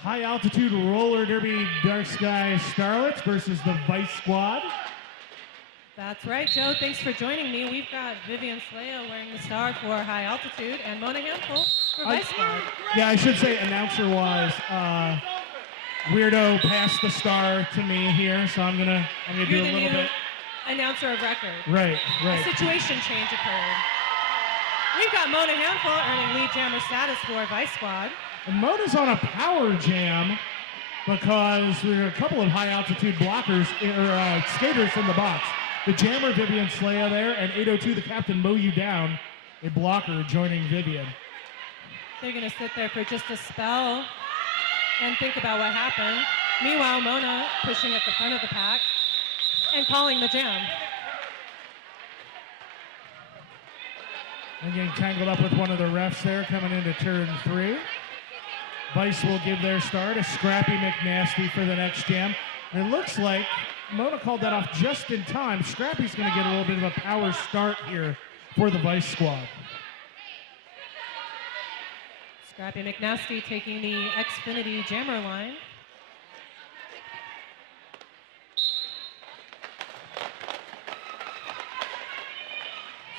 high altitude roller derby dark sky Starlets versus the Vice Squad. That's right, Joe. Thanks for joining me. We've got Vivian Slaya wearing the star for high altitude and Mona Handful for Vice Squad. Yeah, I should say announcer-wise, Weirdo passed the star to me here, so I'm gonna do a little bit. Announcer of record. Right. A situation change occurred. We've got Mona Handful earning lead jammer status for Vice Squad. And Mona's on a power jam because there are a couple of high altitude blockers or skaters in the box. The jammer Vivian Slaya there, and 802 the captain mow you down, a blocker joining Vivian. They're gonna sit there for just a spell and think about what happened. Meanwhile, Mona pushing at the front of the pack and calling the jam. And getting tangled up with one of the refs there coming into turn 3. Vice will give their star to Scrappy McNasty for the next jam. And it looks like Mona called that off just in time. Scrappy's going to get a little bit of a power start here for the Vice Squad. Scrappy McNasty taking the Xfinity jammer line.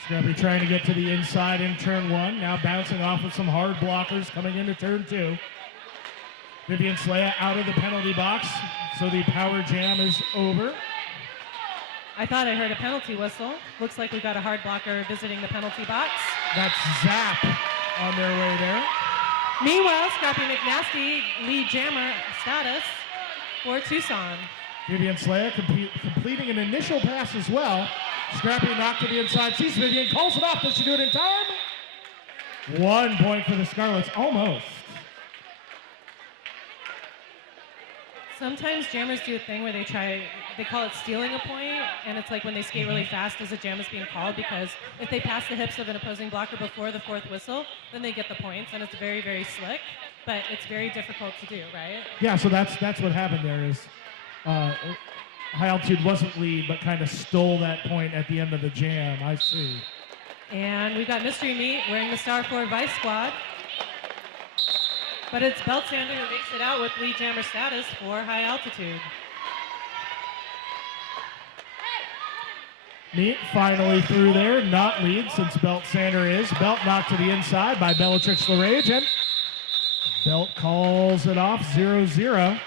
Scrappy trying to get to the inside in turn 1. Now bouncing off of some hard blockers coming into turn 2. Vivian Slaya out of the penalty box, so the power jam is over. I thought I heard a penalty whistle. Looks like we got a hard blocker visiting the penalty box. That's Zap on their way there. Meanwhile, Scrappy McNasty lead jammer status for Tucson. Vivian Slaya completing an initial pass as well. Scrappy knocked to the inside. Sees Vivian, calls it off. Does she do it in time? 1 point for the Scarlets, almost. Sometimes jammers do a thing where they call it stealing a point, and it's like when they skate really fast as a jam is being called, because if they pass the hips of an opposing blocker before the 4th whistle, then they get the points, and it's very, very slick, but it's very difficult to do, right? Yeah, so that's what happened there is high altitude wasn't lead, but kind of stole that point at the end of the jam. I see. And we've got Mystery Meat wearing the star for Vice Squad. But it's Belt Sander who makes it out with lead jammer status for high altitude. Meat finally through there, not lead since Belt Sander is. Belt knocked to the inside by Bellatrix LaRage, and Belt calls it off 0-0.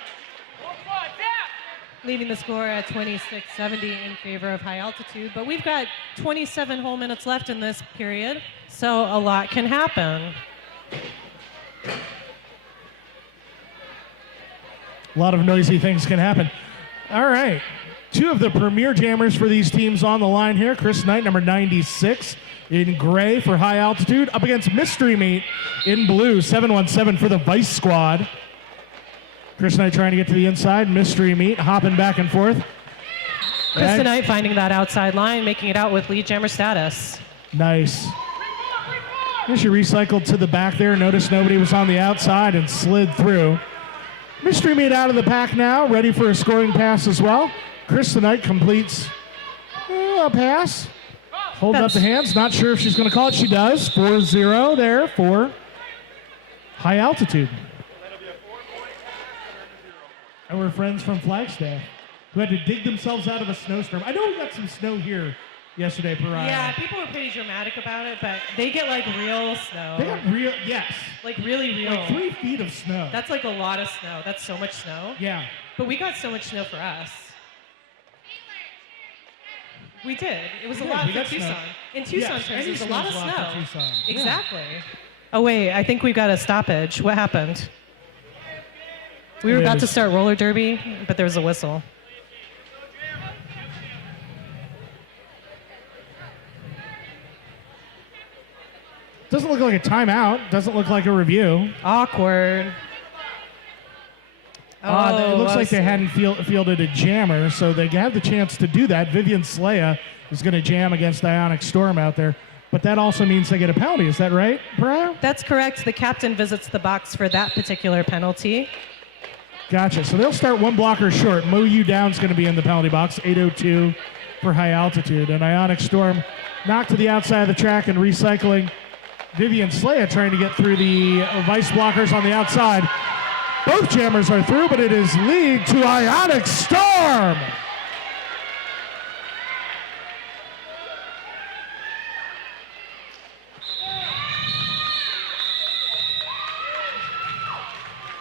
Leaving the score at 26-70 in favor of high altitude. But we've got 27 whole minutes left in this period, so a lot can happen. A lot of noisy things can happen. All right. 2 of the premier jammers for these teams on the line here. Chris Knight, number 96, in gray for high altitude, up against Mystery Meat in blue, 717 for the Vice Squad. Chris Knight trying to get to the inside. Mystery Meat hopping back and forth. Chris Knight finding that outside line, making it out with lead jammer status. Nice. And she recycled to the back there. Noticed nobody was on the outside and slid through. Mystery Meat out of the pack now, ready for a scoring pass as well. Chris Knight completes a pass. Holding up the hands. Not sure if she's going to call it. She does. 4-0 there for high altitude. Our friends from Flagstaff who had to dig themselves out of a snowstorm. I know we got some snow here yesterday, Pariah. Yeah, people were pretty dramatic about it, but they get like real snow. They got real, yes. Like really real. Like 3 feet of snow. That's like a lot of snow. That's so much snow. Yeah. But we got so much snow for us. We did. It was a lot for Tucson. Snow. In Tucson Yes, terms, it was a any lot of snow's a lot for snow. Tucson. Exactly. Oh wait, I think we got a stoppage. What happened? We were about to start roller derby, but there was a whistle. Doesn't look like a timeout. Doesn't look like a review. Awkward. It looks like they hadn't fielded a jammer, so they have the chance to do that. Vivian Slaya is going to jam against Ionic Storm out there. But that also means they get a penalty. Is that right, Pariah? That's correct. The captain visits the box for that particular penalty. Gotcha. So they'll start one blocker short. Mo Yu Down's going to be in the penalty box, 8:02 for high altitude. And Ionic Storm knocked to the outside of the track and recycling. Vivian Slaya trying to get through the vice blockers on the outside. Both jammers are through, but it is lead to Ionic Storm.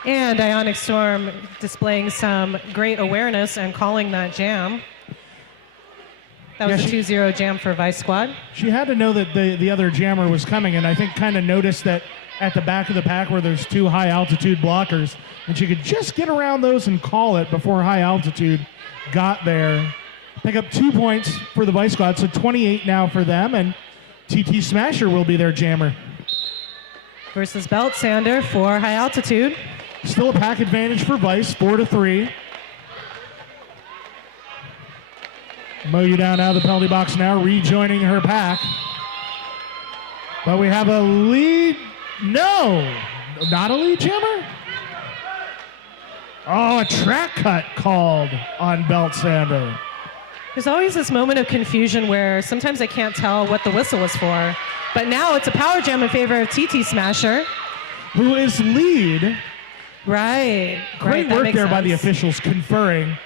And Ionic Storm displaying some great awareness and calling that jam. That was a 2-0 jam for Vice Squad. She had to know that the other jammer was coming, and I think kind of noticed that at the back of the pack where there's 2 high altitude blockers, and she could just get around those and call it before high altitude got there. Pick up 2 points for the Vice Squad, so 28 now for them, and TT Smasher will be their jammer. Versus Belt Sander for high altitude. Still a pack advantage for Vice, 4-3. Mo Yu Down out of the penalty box now, rejoining her pack. But we have a lead. No, not a lead jammer. Oh, a track cut called on Belt Sander. There's always this moment of confusion where sometimes I can't tell what the whistle was for. But now it's a power jam in favor of TT Smasher. Who is lead. Right. Great work there by the officials conferring.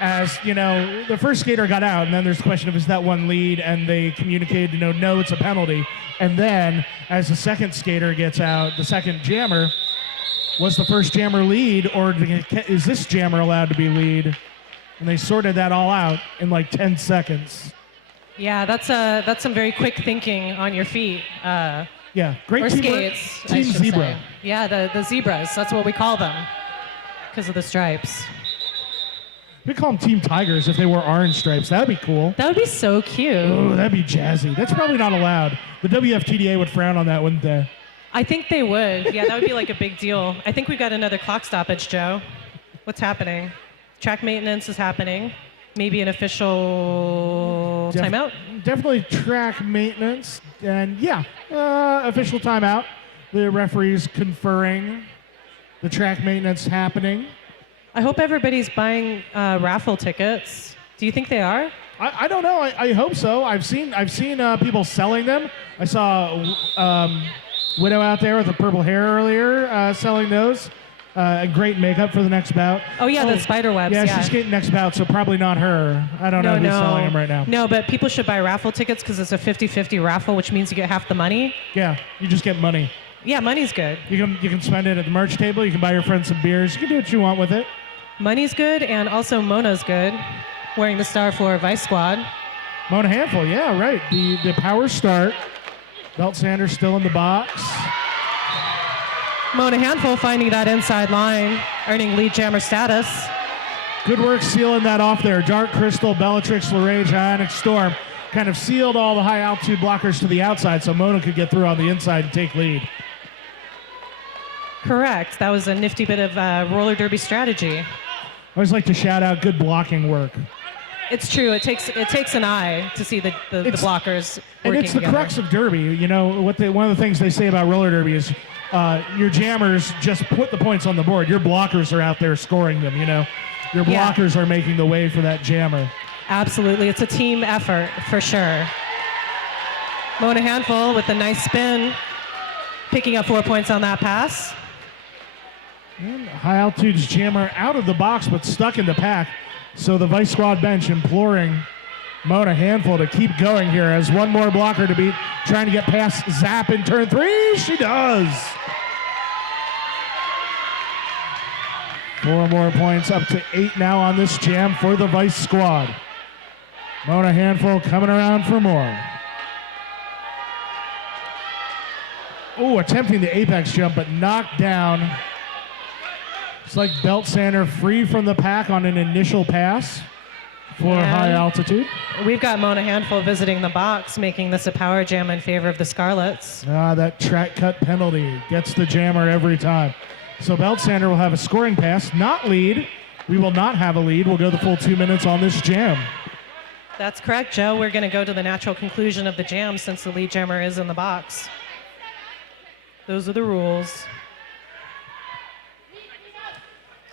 As, you know, the first skater got out, and then there's the question of is that one lead, and they communicated, no, it's a penalty. And then, as the second skater gets out, the second jammer, was the first jammer lead, or is this jammer allowed to be lead? And they sorted that all out in like 10 seconds. Yeah, that's some very quick thinking on your feet. Yeah, great or teamwork. skates. Team Zebra. Say. Yeah, the zebras. That's what we call them because of the stripes. We call them Team Tigers if they wore orange stripes. That would be cool. That would be so cute. Oh, that'd be jazzy. That's probably not allowed. The WFTDA would frown on that, wouldn't they? I think they would. Yeah, that would be like a big deal. I think we've got another clock stoppage, Joe. What's happening? Track maintenance is happening. Maybe an official timeout? Definitely track maintenance. And yeah, official timeout. The referees conferring. The track maintenance happening. I hope everybody's buying raffle tickets. Do you think they are? I don't know. I hope so. I've seen people selling them. I saw Widow out there with the purple hair earlier selling those. Great makeup for the next bout. Oh, yeah, the spider webs. Yeah, she's getting next bout, so probably not her. I don't know who's selling them right now. No, but people should buy raffle tickets because it's a 50-50 raffle, which means you get half the money. Yeah, you just get money. Yeah, money's good. You can spend it at the merch table. You can buy your friends some beers. You can do what you want with it. Money's good, and also Mona's good, wearing the star for Vice Squad. Mona Handful, yeah, right. The power start. Belt Sanders still in the box. Mona Handful finding that inside line, earning lead jammer status. Good work sealing that off there. Dark Crystal, Bellatrix, LaRage, Ionic Storm kind of sealed all the high altitude blockers to the outside so Mona could get through on the inside and take lead. Correct. That was a nifty bit of roller derby strategy. I always like to shout out good blocking work. It's true. It takes an eye to see the blockers and working it's the together. crux of derby. You know one of the things they say about roller derby is your jammers just put the points on the board. Your blockers are out there scoring them. You know, your blockers are making the way for that jammer. Absolutely, it's a team effort for sure. Mona Handful with a nice spin, picking up 4 points on that pass. And high altitude's jammer out of the box but stuck in the pack. So the Vice Squad bench imploring Mona Handful to keep going here as one more blocker to beat, trying to get past Zap in turn 3. She does. 4 more points, up to 8 now on this jam for the Vice squad. Mona Handful coming around for more. Oh, attempting the apex jump, but knocked down. It's like Belt Sander free from the pack on an initial pass for high altitude. We've got Mona Handful visiting the box, making this a power jam in favor of the Starlets. That track cut penalty gets the jammer every time. So Belt Sander will have a scoring pass, not lead. We will not have a lead. We'll go the full 2 minutes on this jam. That's correct, Joe. We're going to go to the natural conclusion of the jam since the lead jammer is in the box. Those are the rules.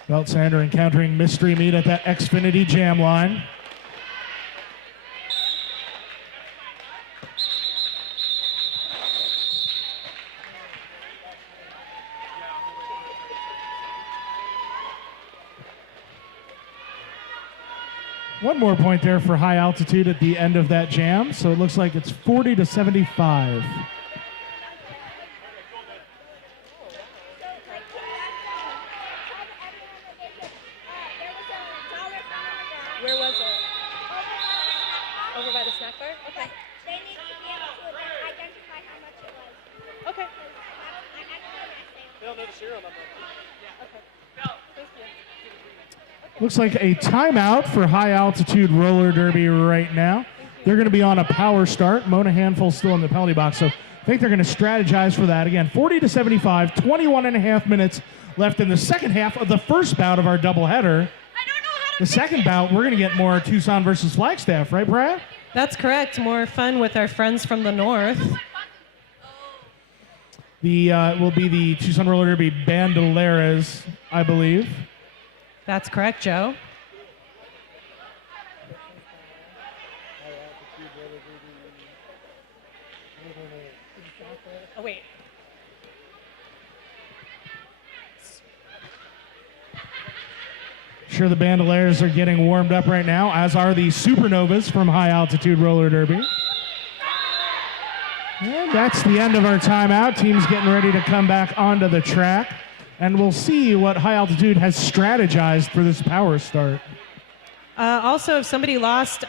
Belt Sander encountering Mystery Meat at that Xfinity jam line. One more point there for high altitude at the end of that jam, so it looks like it's 40 to 75. Where was it? Over by the snack bar? Okay. They need to be able to identify how much it was. Okay. They don't know the serial number. Looks like a timeout for high altitude roller derby right now. They're going to be on a power start. Mona Handful still in the penalty box, so I think they're going to strategize for that. Again, 40 to 75, 21 and a half minutes left in the second half of the first bout of our doubleheader. The second bout, we're going to get more Tucson versus Flagstaff, right, Brad? That's correct. More fun with our friends from the north. The will be the Tucson Roller Derby Bandoleras, I believe. That's correct, Joe. Oh, wait. Sure, the Bandoleras are getting warmed up right now, as are the Supernovas from High Altitude Roller Derby. And that's the end of our timeout. Team's getting ready to come back onto the track. And we'll see what High Altitude has strategized for this power start. Also, if somebody lost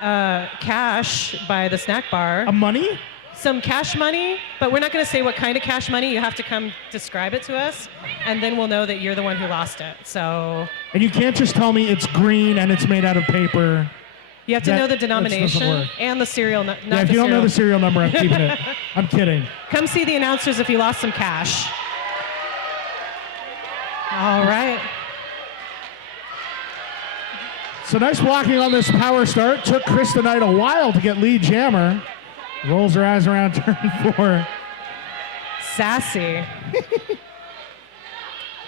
cash by the snack bar. Money? Some cash money, but we're not going to say what kind of cash money. You have to come describe it to us, and then we'll know that you're the one who lost it. So. And you can't just tell me it's green and it's made out of paper. You have to know the denomination and the serial number. Yeah, if you don't know the serial number, I'm keeping it. I'm kidding. Come see the announcers if you lost some cash. All right. So nice blocking on this power start. Took Krista Knight a while to get lead jammer. Rolls her eyes around turn 4. Sassy.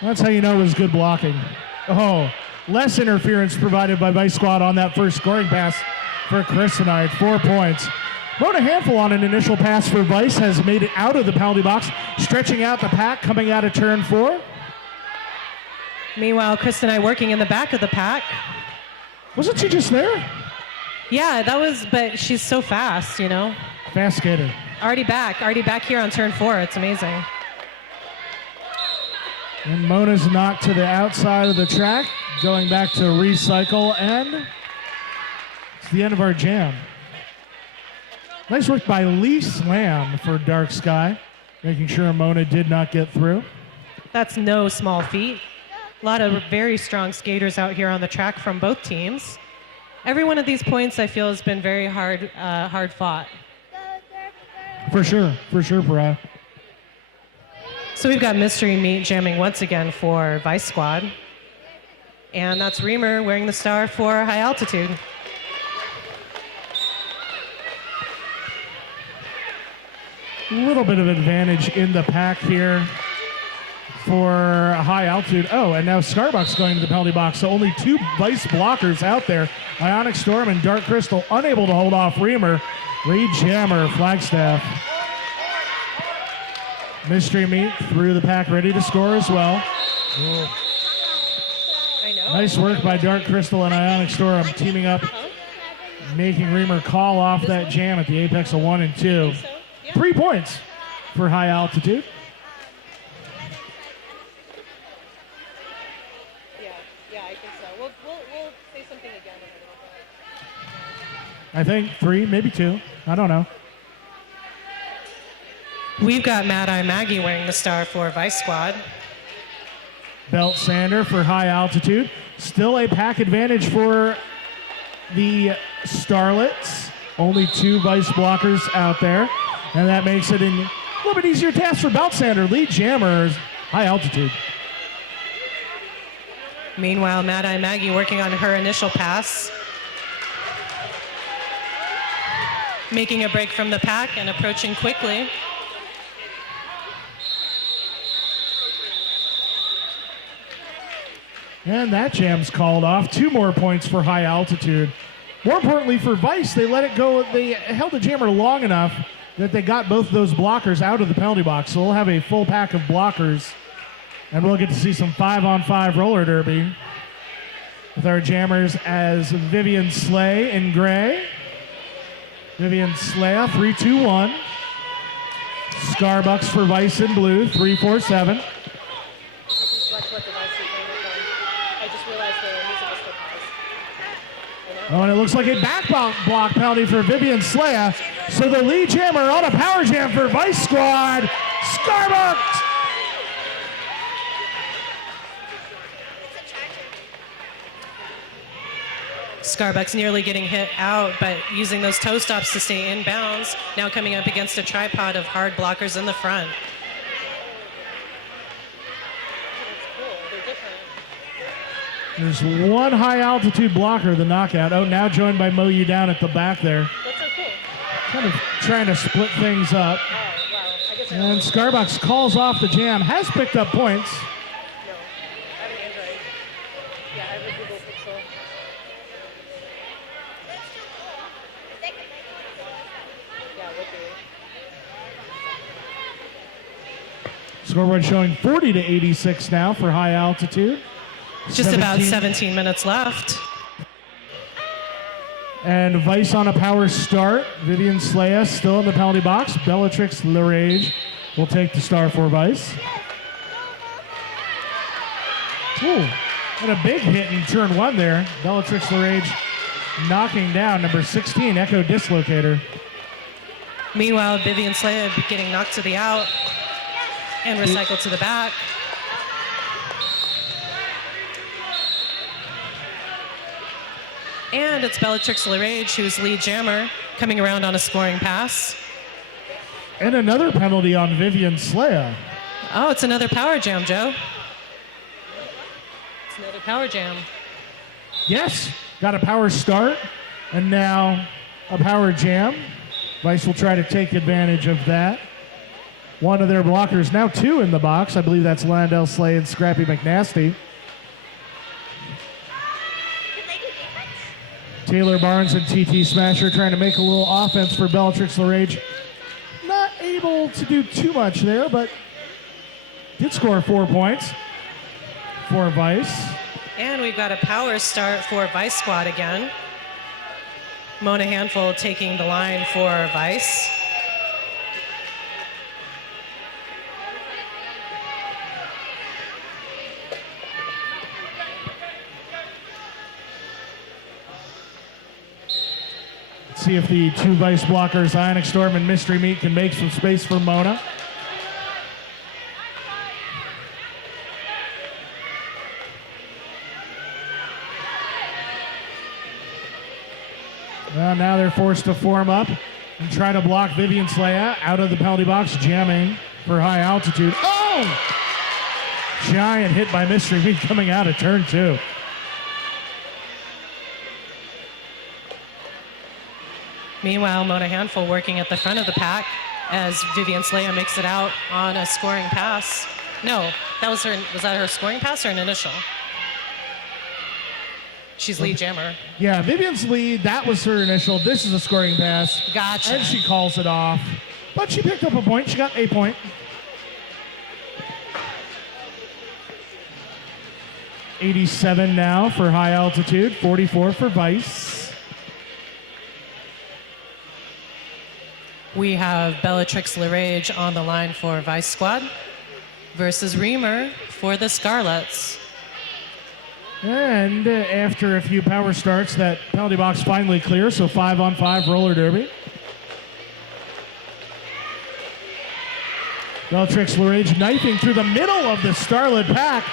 That's how you know it was good blocking. Oh, less interference provided by Vice Squad on that first scoring pass for Krista Knight. 4 points. Mona Handful on an initial pass for Vice has made it out of the penalty box, stretching out the pack, coming out of turn 4. Meanwhile, Krista and I working in the back of the pack. Wasn't she just there? Yeah, that was, but she's so fast, you know. Fast skater. Already back here on turn 4. It's amazing. And Mona's knocked to the outside of the track, going back to recycle, and it's the end of our jam. Nice work by Lee Slam for Dark Sky, making sure Mona did not get through. That's no small feat. A lot of very strong skaters out here on the track from both teams. Every one of these points, I feel, has been very hard fought. For sure, Brad. So we've got Mystery Meat jamming once again for Vice Squad. And that's Reamer wearing the star for High Altitude. A little bit of advantage in the pack here for High Altitude. Oh, and now Starbucks going to the penalty box. So only 2 Vice blockers out there. Ionic Storm and Dark Crystal unable to hold off Reamer. Lead jammer, Flagstaff. Mystery Meat through the pack, ready to score as well. I know. Nice work by Dark Crystal and Ionic Storm teaming up making Reamer call off that jam at the apex of 1 and 2. So, yeah. 3 points for high altitude. Yeah, I think so. We'll say something again in a little bit. I think 3, maybe 2. I don't know. We've got Mad Eye Maggie wearing the star for Vice Squad. Belt sander for high altitude. Still a pack advantage for the Starlets. Only 2 vice blockers out there. And that makes it a little bit easier task for belt sander. Lead jammer is high altitude. Meanwhile, Mad Eye Maggie working on her initial pass. Making a break from the pack and approaching quickly. And that jam's called off. 2 more points for high altitude. More importantly for Vice, they let it go. They held the jammer long enough that they got both of those blockers out of the penalty box. So we'll have a full pack of blockers. And we'll get to see some 5-on-5 roller derby with our jammers as Vivian Slay in gray. Vivian Slay, 3-2-1. Starbucks for Vice in blue, 3-4-7. Oh, and it looks like a back block penalty for Vivian Slaya. So the lead jammer on a power jam for Vice Squad, Starbucks. Starbucks nearly getting hit out, but using those toe stops to stay in bounds. Now coming up against a tripod of hard blockers in the front. There's 1 high altitude blocker, the knockout. Oh, now joined by Mo You Down at the back there. That's so cool. Kind of trying to split things up. Oh, wow. I guess And Starbucks calls off the jam, has picked up points. No. I have an Android. Yeah, I have a Google Pixel. Yeah, would be. Scoreboard showing 40-86 now for high altitude. Just about 17 minutes left. And Vice on a power start. Vivian Slaya still in the penalty box. Bellatrix Larage will take the star for Vice. Ooh, and a big hit in turn 1 there. Bellatrix Larage knocking down number 16, Echo Dislocator. Meanwhile, Vivian Slaya getting knocked to the out and recycled to the back. And it's Bellatrix Larage, who's lead jammer, coming around on a scoring pass. And another penalty on Vivian Slaya. Oh, it's another power jam, Joe. It's another power jam. Yes, got a power start, and now a power jam. Vice will try to take advantage of that. One of their blockers, now 2 in the box. I believe that's Landell Slay and Scrappy McNasty. Taylor Barnes and TT Smasher trying to make a little offense for Bellatrix Larage. Not able to do too much there, but did score 4 points for Vice. And we've got a power start for Vice Squad again. Mona Handful taking the line for Vice. See if the 2 Vice blockers, Ionic Storm and Mystery Meat, can make some space for Mona. Well, now they're forced to form up and try to block Vivian Slaya out of the penalty box, jamming for high altitude. Oh! Giant hit by Mystery Meat coming out of turn 2. Meanwhile, Mona Handful working at the front of the pack as Vivian Slaya makes it out on a scoring pass. No, that was her. Was that her scoring pass or an initial? She's lead jammer. Yeah, Vivian's lead, that was her initial. This is a scoring pass. Gotcha. And she calls it off. But she picked up a point. She got a point. $87 now for high altitude, 44 for Vice. We have Bellatrix LaRage on the line for Vice Squad versus Reamer for the Starlets. And after a few power starts, that penalty box finally clears, so 5-on-5 roller derby. Bellatrix LaRage knifing through the middle of the Starlet pack,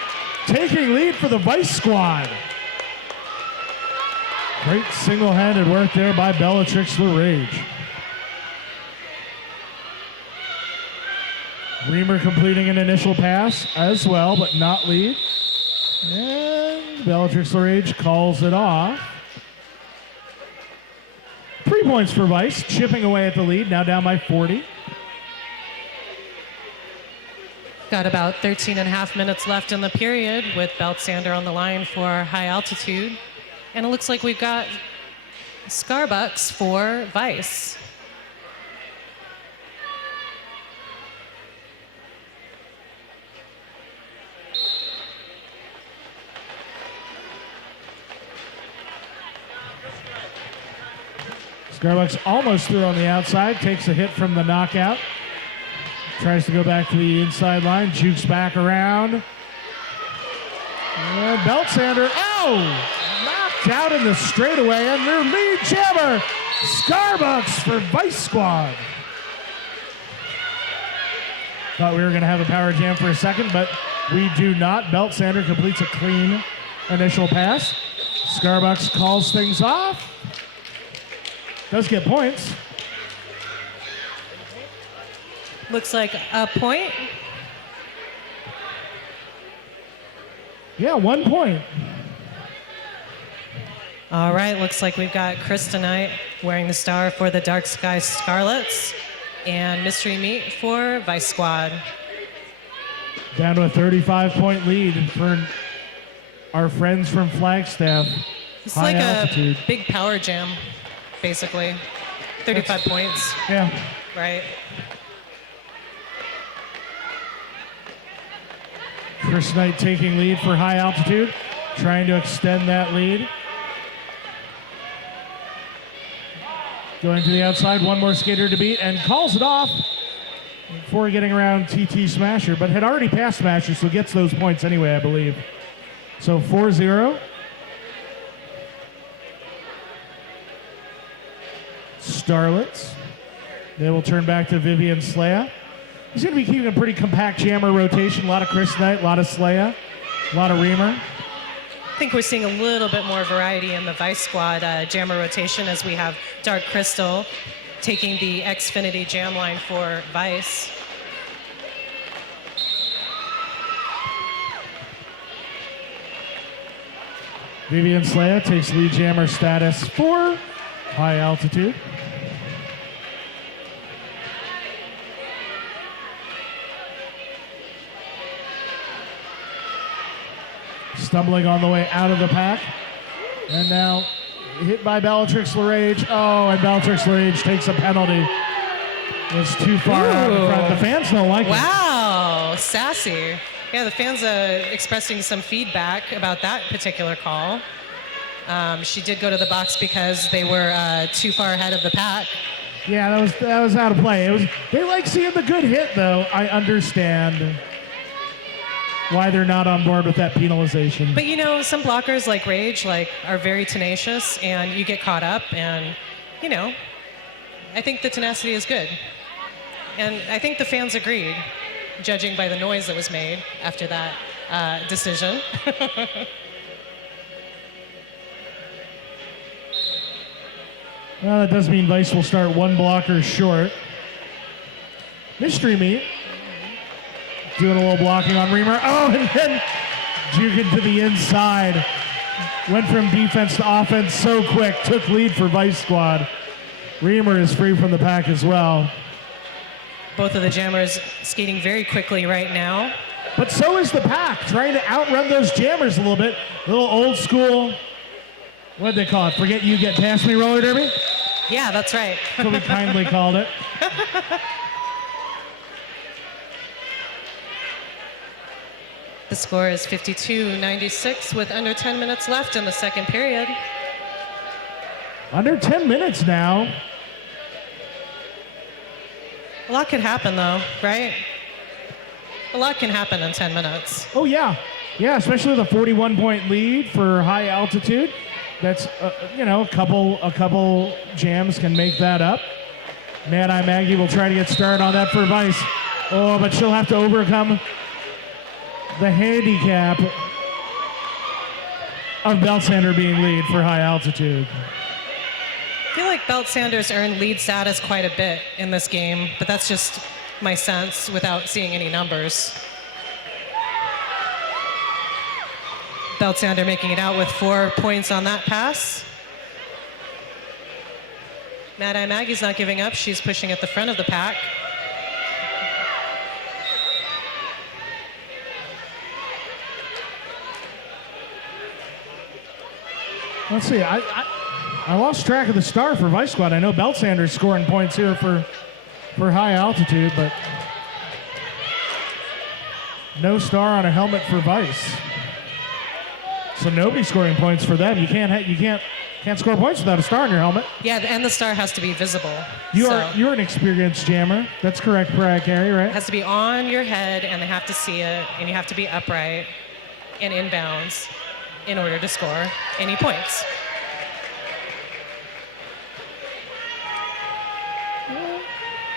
taking lead for the Vice Squad. Great single-handed work there by Bellatrix LaRage. Reamer completing an initial pass as well, but not lead. And Bellatrix LaRage calls it off. 3 points for Vice, chipping away at the lead, now down by 40. Got about 13 and a half minutes left in the period with Beltsander on the line for High Altitude. And it looks like we've got Scarbucks for Vice. Starbucks almost through on the outside, takes a hit from the knockout. Tries to go back to the inside line, jukes back around. And Beltsander, knocked out in the straightaway, and their lead jammer, Starbucks for Vice Squad. Thought we were going to have a power jam for a second, but we do not. Beltsander completes a clean initial pass. Starbucks calls things off. Does get points. Looks like a point. Yeah, 1 point. All right, looks like we've got Chris tonight wearing the star for the Dark Sky Starlets and Mystery Meat for Vice Squad. Down to a 35-point lead for our friends from Flagstaff. It's High like altitude. a big power jam, basically. 35 points, Yeah. right? Chris Knight taking lead for High Altitude, trying to extend that lead. Going to the outside, one more skater to beat, and calls it off before getting around TT Smasher, but had already passed Smasher, so gets those points anyway, I believe. So 4-0. Starlets. They will turn back to Vivian Slaya. He's going to be keeping a pretty compact jammer rotation. A lot of Chris Knight, a lot of Slaya, a lot of Reamer. I think we're seeing a little bit more variety in the Vice Squad jammer rotation as we have Dark Crystal taking the Xfinity jam line for Vice. Vivian Slaya takes lead jammer status for High Altitude. Stumbling on the way out of the pack. And now hit by Bellatrix LaRage. Oh, and Bellatrix LaRage takes a penalty. It's too far out in front. The fans don't like it. Wow, sassy. Yeah, the fans expressing some feedback about that particular call. She did go to the box because they were too far ahead of the pack. Yeah, that was out of play. They like seeing the good hit, though. I understand why they're not on board with that penalization. But you know, some blockers like Rage are very tenacious, and you get caught up, and you know, I think the tenacity is good. And I think the fans agreed, judging by the noise that was made after that decision. Well, that does mean Vice will start one blocker short. Mystery Meat doing a little blocking on Reamer. Oh, and then juking to the inside. Went from defense to offense so quick. Took lead for Vice Squad. Reamer is free from the pack as well. Both of the jammers skating very quickly right now. But so is the pack, trying to outrun those jammers a little bit. A little old school, what'd they call it? Forget you, get past me roller derby? Yeah, that's right. That's what we kindly called it. The score is 52-96 with under 10 minutes left in the second period. Under 10 minutes now. A lot could happen, though, right? A lot can happen in 10 minutes. Oh, yeah. Yeah, especially with a 41-point lead for high altitude. That's, a couple jams can make that up. Mad Eye Maggie will try to get started on that for Vice. Oh, but she'll have to overcome the handicap of Belt Sander being lead for high altitude. I feel like Belt Sanders earned lead status quite a bit in this game, but that's just my sense without seeing any numbers. Belt Sander making it out with 4 points on that pass. Mad Eye Maggie's not giving up. She's pushing at the front of the pack. Let's see. I lost track of the star for Vice Squad. I know Belt Sander's scoring points here for high altitude, but no star on a helmet for Vice. So nobody's scoring points for them. You can't score points without a star on your helmet. Yeah, and the star has to be visible. You're an experienced jammer. That's correct, Mariah Carey, right? It has to be on your head, and they have to see it, and you have to be upright and inbounds in order to score any points.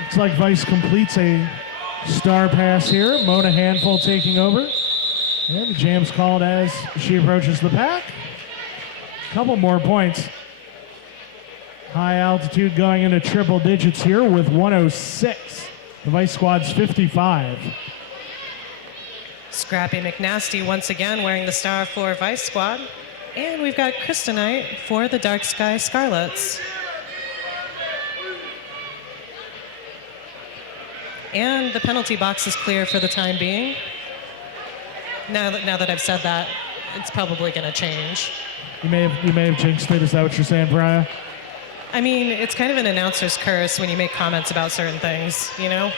Looks like Vice completes a star pass here. Mona Handful taking over. And the jam's called as she approaches the pack. Couple more points. High altitude going into triple digits here with 106. The Vice Squad's 55. Scrappy McNasty once again wearing the star for Vice Squad. And we've got Kryptonite for the Dark Sky Starlets. And the penalty box is clear for the time being. Now that I've said that, it's probably going to change. You may have jinxed it. Is that what you're saying, Brian? I mean, it's kind of an announcer's curse when you make comments about certain things, you know?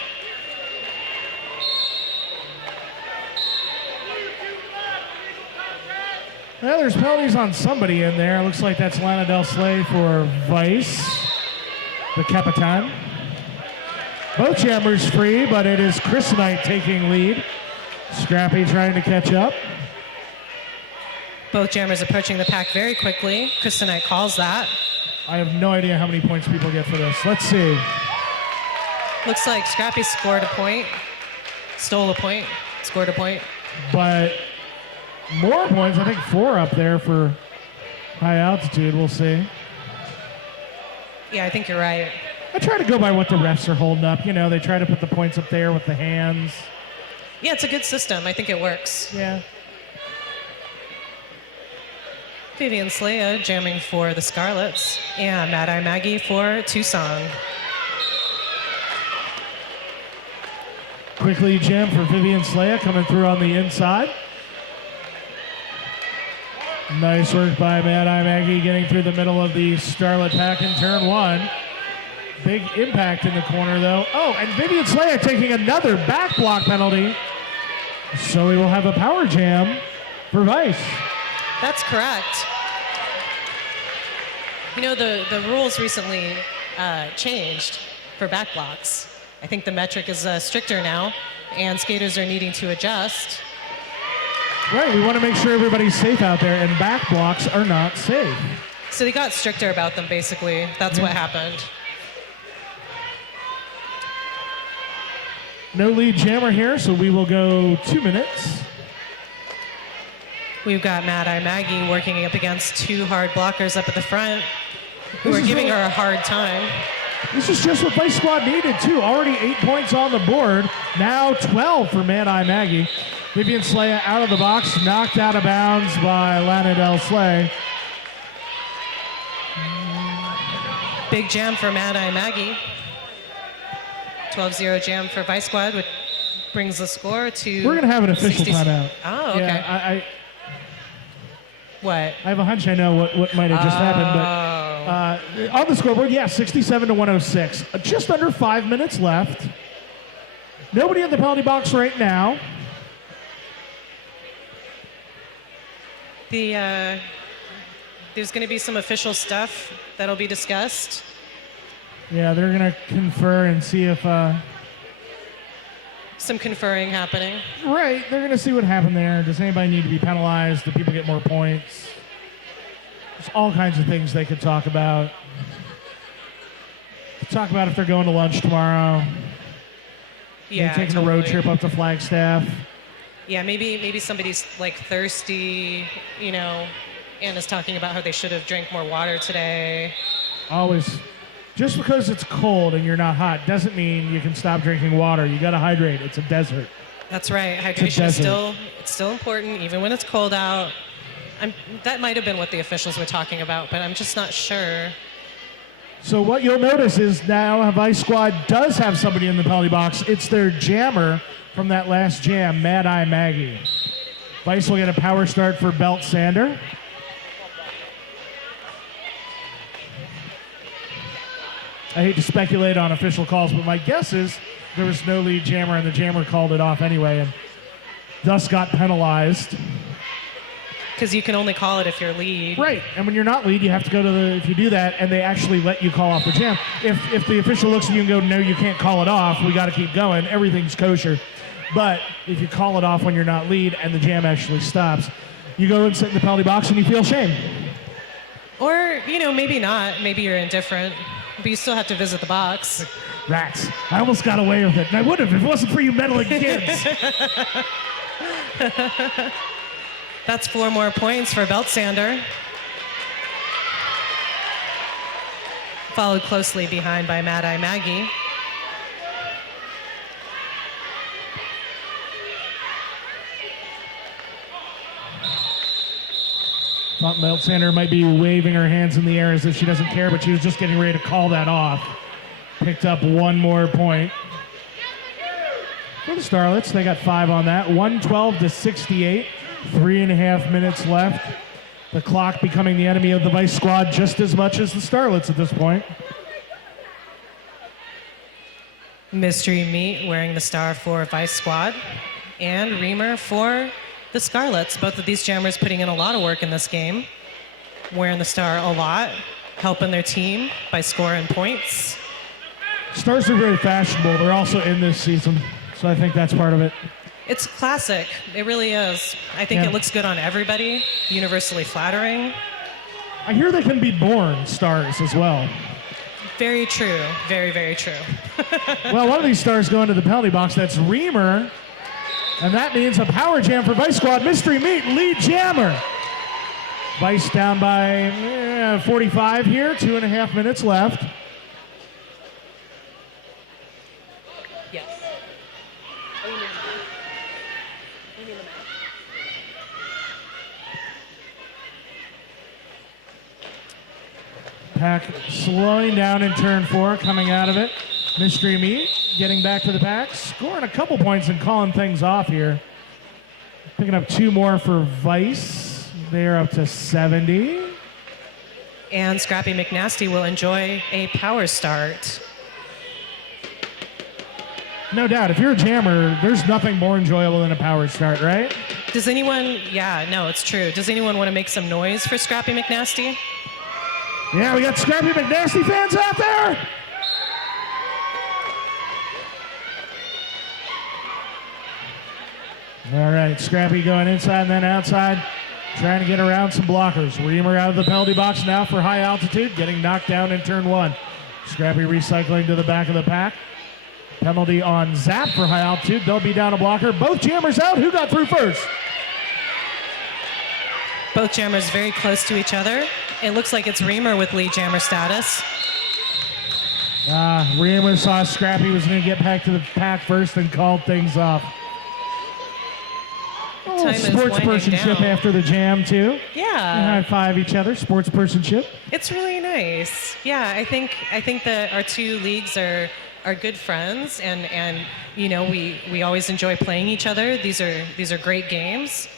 Well, there's penalties on somebody in there. Looks like that's Lana Del Slay for Vice, the Capitan. Both jammers free, but it is Kryptonite taking lead. Scrappy trying to catch up. Both jammers approaching the pack very quickly. Kryptonite calls that. I have no idea how many points people get for this. Let's see. Looks like Scrappy scored a point, stole a point, scored a point. But more points, I think 4 up there for high altitude. We'll see. Yeah, I think you're right. I try to go by what the refs are holding up. You know, they try to put the points up there with the hands. Yeah, it's a good system. I think it works. Yeah. Vivian Slaya jamming for the Starlets, and Mad Eye Maggie for Tucson. Quickly jam for Vivian Slaya coming through on the inside. Nice work by Mad Eye Maggie getting through the middle of the Starlet pack in turn 1. Big impact in the corner though. Oh, and Vivian Slaya taking another back block penalty. So we will have a power jam for Vice. That's correct. You know, the rules recently changed for back blocks. I think the metric is stricter now, and skaters are needing to adjust. Right, we want to make sure everybody's safe out there, and back blocks are not safe. So they got stricter about them, basically. That's what happened. No lead jammer here, so we will go 2 minutes. We've got Mad Eye Maggie working up against 2 hard blockers up at the front who are giving her a hard time. This is just what Vice Squad needed, too. Already 8 points on the board. Now 12 for Mad Eye Maggie. Vivian Slaya out of the box, knocked out of bounds by Lana Del Slay. Big jam for Mad Eye Maggie. 12-0 jam for Vice Squad, which brings the score to... We're going to have an official 60. timeout. Oh, okay. Yeah, What? I have a hunch I know what might have just happened, but on the scoreboard, 67 to 106. Just under 5 minutes left. Nobody in the penalty box right now. There's going to be some official stuff that'll be discussed. Yeah, they're going to confer and see if some conferring happening. Right, they're going to see what happened there. Does anybody need to be penalized? Do people get more points? There's all kinds of things they could talk about. Talk about if they're going to lunch tomorrow. Yeah, Maybe taking a totally. road trip up to Flagstaff. Yeah, maybe somebody's like thirsty, you know, and is talking about how they should have drank more water today. Always. Just because it's cold and you're not hot doesn't mean you can stop drinking water. You got to hydrate. It's a desert. That's right. It's a Hydration is desert. still important, even when it's cold out. That might have been what the officials were talking about, but I'm just not sure. So what you'll notice is now Vice Squad does have somebody in the penalty box. It's their jammer from that last jam, Mad Eye Maggie. Vice will get a power start for Belt Sander. I hate to speculate on official calls, but my guess is there was no lead jammer, and the jammer called it off anyway, and thus got penalized. Because you can only call it if you're lead. Right, and when you're not lead, you have to go to if you do that, and they actually let you call off the jam. If the official looks at you and go, no, you can't call it off, we got to keep going, everything's kosher. But if you call it off when you're not lead and the jam actually stops, you go and sit in the penalty box and you feel shame. Or, you know, maybe not. Maybe you're indifferent, but you still have to visit the box. Rats, I almost got away with it, and I would have if it wasn't for you meddling kids. That's 4 more points for Belt Sander. Followed closely behind by Mad Eye Maggie. Thought Belt Sander might be waving her hands in the air as if she doesn't care, but she was just getting ready to call that off. Picked up 1 more point. For the Starlets, they got 5 on that. 112-68. 3.5 minutes left. The clock becoming the enemy of the Vice Squad just as much as the Starlets at this point. Mystery Meat wearing the star for Vice Squad. And Reamer for the Scarlets. Both of these jammers putting in a lot of work in this game. Wearing the star a lot. Helping their team by scoring points. Stars are very fashionable. They're also in this season, so I think that's part of it. It's classic. It really is. I think Yeah. it looks good on everybody. Universally flattering. I hear they can be born stars as well. Very true. Very, very true. Well, one of these stars going to the penalty box. That's Reamer. And that means a power jam for Vice Squad. Mystery Meat, lead jammer. Vice down by 45 here. 2.5 minutes left. Yes. Pack slowing down in turn 4, coming out of it. Mystery Meat getting back to the pack, scoring a couple points and calling things off here. Picking up 2 more for Vice. They're up to 70. And Scrappy McNasty will enjoy a power start. No doubt, if you're a jammer, there's nothing more enjoyable than a power start, right? Does anyone, yeah, no, it's true. Does anyone want to make some noise for Scrappy McNasty? Yeah, we got Scrappy McNasty fans out there. All right, Scrappy going inside and then outside, trying to get around some blockers. Reamer out of the penalty box now for high altitude, getting knocked down in turn 1. Scrappy recycling to the back of the pack. Penalty on Zap for high altitude. They'll be down a blocker. Both jammers out. Who got through first? Both jammers very close to each other. It looks like it's Reamer with lead jammer status. Reamer saw Scrappy was going to get back to the pack first and called things off. Time is Sports winding personship down. after the jam, too. Yeah. High five each other. Sports personship. It's really nice. Yeah, I think that our 2 leagues are good friends, and you know we always enjoy playing each other. These are great games.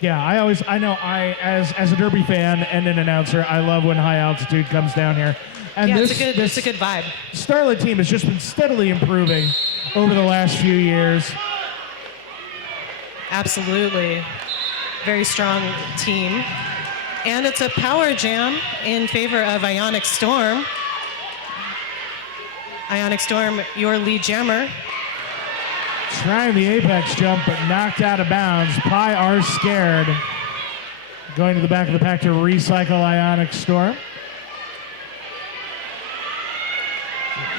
Yeah, as a Derby fan and an announcer, I love when high altitude comes down here. And Yeah, this it's a good vibe. Starlet team has just been steadily improving over the last few years. Absolutely. Very strong team. And it's a power jam in favor of Ionic Storm. Ionic Storm, your lead jammer. Trying the apex jump, but knocked out of bounds. Pi are scared. Going to the back of the pack to recycle Ionic Storm.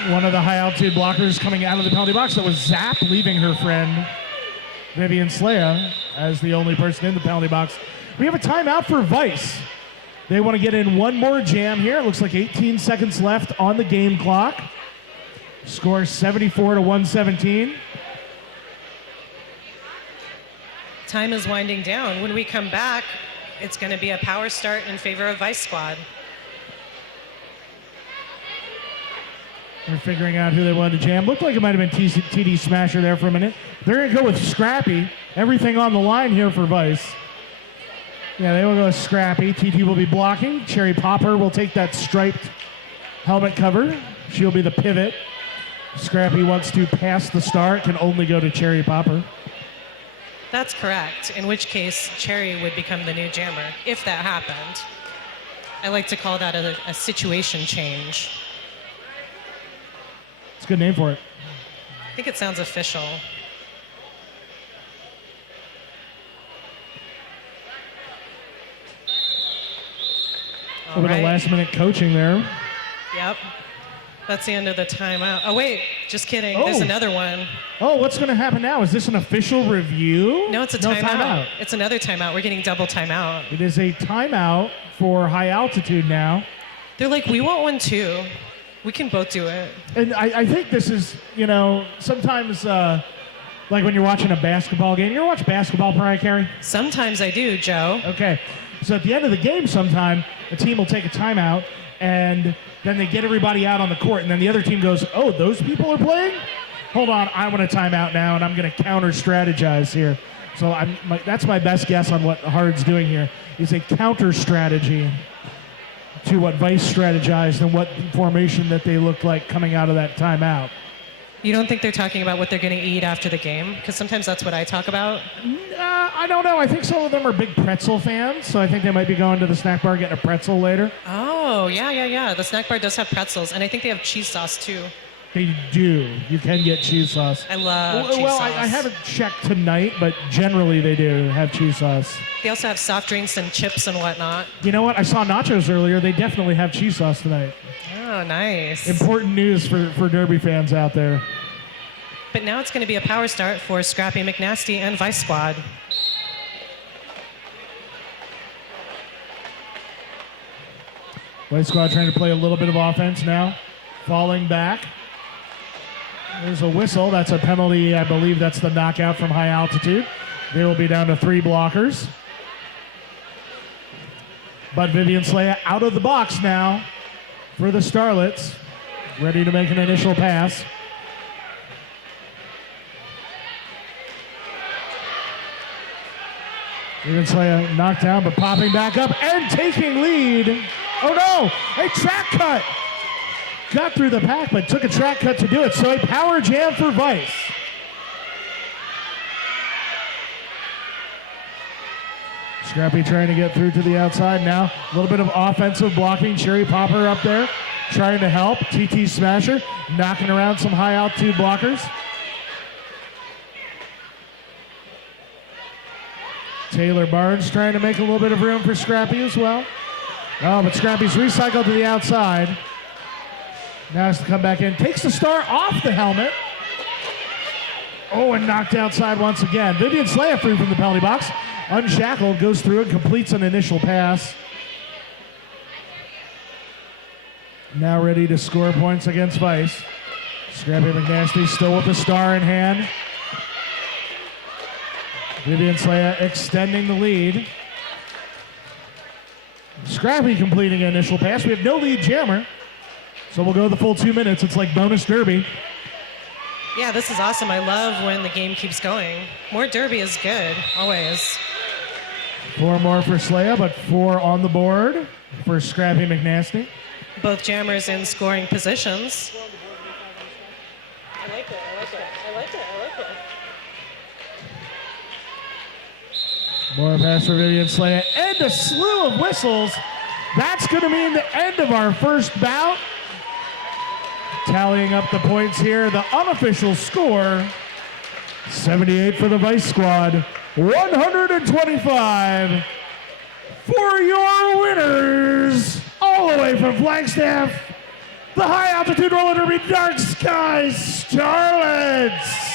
One of the high altitude blockers coming out of the penalty box. That was Zap, leaving her friend Vivian Slea as the only person in the penalty box. We have a timeout for Vice. They want to get in one more jam here. It looks like 18 seconds left on the game clock. Score 74-117. Time is winding down. When we come back, it's going to be a power start in favor of Vice Squad. They're figuring out who they wanted to jam. Looked like it might have been TD Smasher there for a minute. They're going to go with Scrappy. Everything on the line here for Vice. Yeah, they will go with Scrappy. TT will be blocking. Cherry Popper will take that striped helmet cover. She'll be the pivot. Scrappy wants to pass the star. It can only go to Cherry Popper. That's correct, in which case Cherry would become the new jammer, if that happened. I like to call that a situation change. It's a good name for it. I think it sounds official. A little bit of last minute coaching there. Yep. That's the end of the timeout. Oh, wait, just kidding. There's another one. Oh, what's going to happen now? Is this an official review? No, it's a timeout. It's another timeout. We're getting double timeout. It is a timeout for high altitude now. They're like, we want one too. We can both do it. And I think this is, sometimes like when you're watching a basketball game. You ever watch basketball, Mariah Carey? Sometimes I do, Joe. Okay. So at the end of the game sometime, a team will take a timeout, and then they get everybody out on the court, and then the other team goes, oh, those people are playing? Hold on, I want a timeout now, and I'm going to counter-strategize here. So that's my best guess on what Hard's doing here, is a counter-strategy to what Vice strategized and what formation that they looked like coming out of that timeout. You don't think they're talking about what they're going to eat after the game? Because sometimes that's what I talk about. I don't know. I think some of them are big pretzel fans, so I think they might be going to the snack bar getting a pretzel later. Oh, yeah. The snack bar does have pretzels, and I think they have cheese sauce, too. They do. You can get cheese sauce. I love cheese sauce. I haven't checked tonight, but generally they do have cheese sauce. They also have soft drinks and chips and whatnot. You know what? I saw nachos earlier. They definitely have cheese sauce tonight. Oh, nice. Important news for Derby fans out there. But now it's going to be a power start for Scrappy McNasty and Vice Squad. Vice Squad trying to play a little bit of offense now. Falling back. There's a whistle. That's a penalty. I believe that's the knockout from high altitude. They will be down to 3 blockers. But Vivian Slea out of the box now for the Starlets. Ready to make an initial pass. Vivian Slea knocked down, but popping back up and taking lead. Oh no, a track cut. Got through the pack, but took a track cut to do it. So a power jam for Vice. Scrappy trying to get through to the outside now. A little bit of offensive blocking. Cherry Popper up there trying to help. TT Smasher knocking around some high altitude blockers. Taylor Barnes trying to make a little bit of room for Scrappy as well. Oh, but Scrappy's recycled to the outside. Now has to come back in. Takes the star off the helmet. Oh, and knocked outside once again. Vivian Slea free from the penalty box. Unshackled, goes through and completes an initial pass. Now ready to score points against Vice. Scrappy McNasty still with the star in hand. Vivian Slea extending the lead. Scrappy completing an initial pass. We have no lead jammer. So we'll go the full 2 minutes. It's like bonus derby. Yeah, this is awesome. I love when the game keeps going. More derby is good, always. 4 more for Slea, but 4 on the board for Scrappy McNasty. Both jammers in scoring positions. I like it. More pass for Vivian Slea. And a slew of whistles. That's going to mean the end of our first bout. Tallying up the points here, the unofficial score 78 for the Vice Squad. 125 for your winners, all the way from Flagstaff, the high altitude roller derby dark sky Starlets.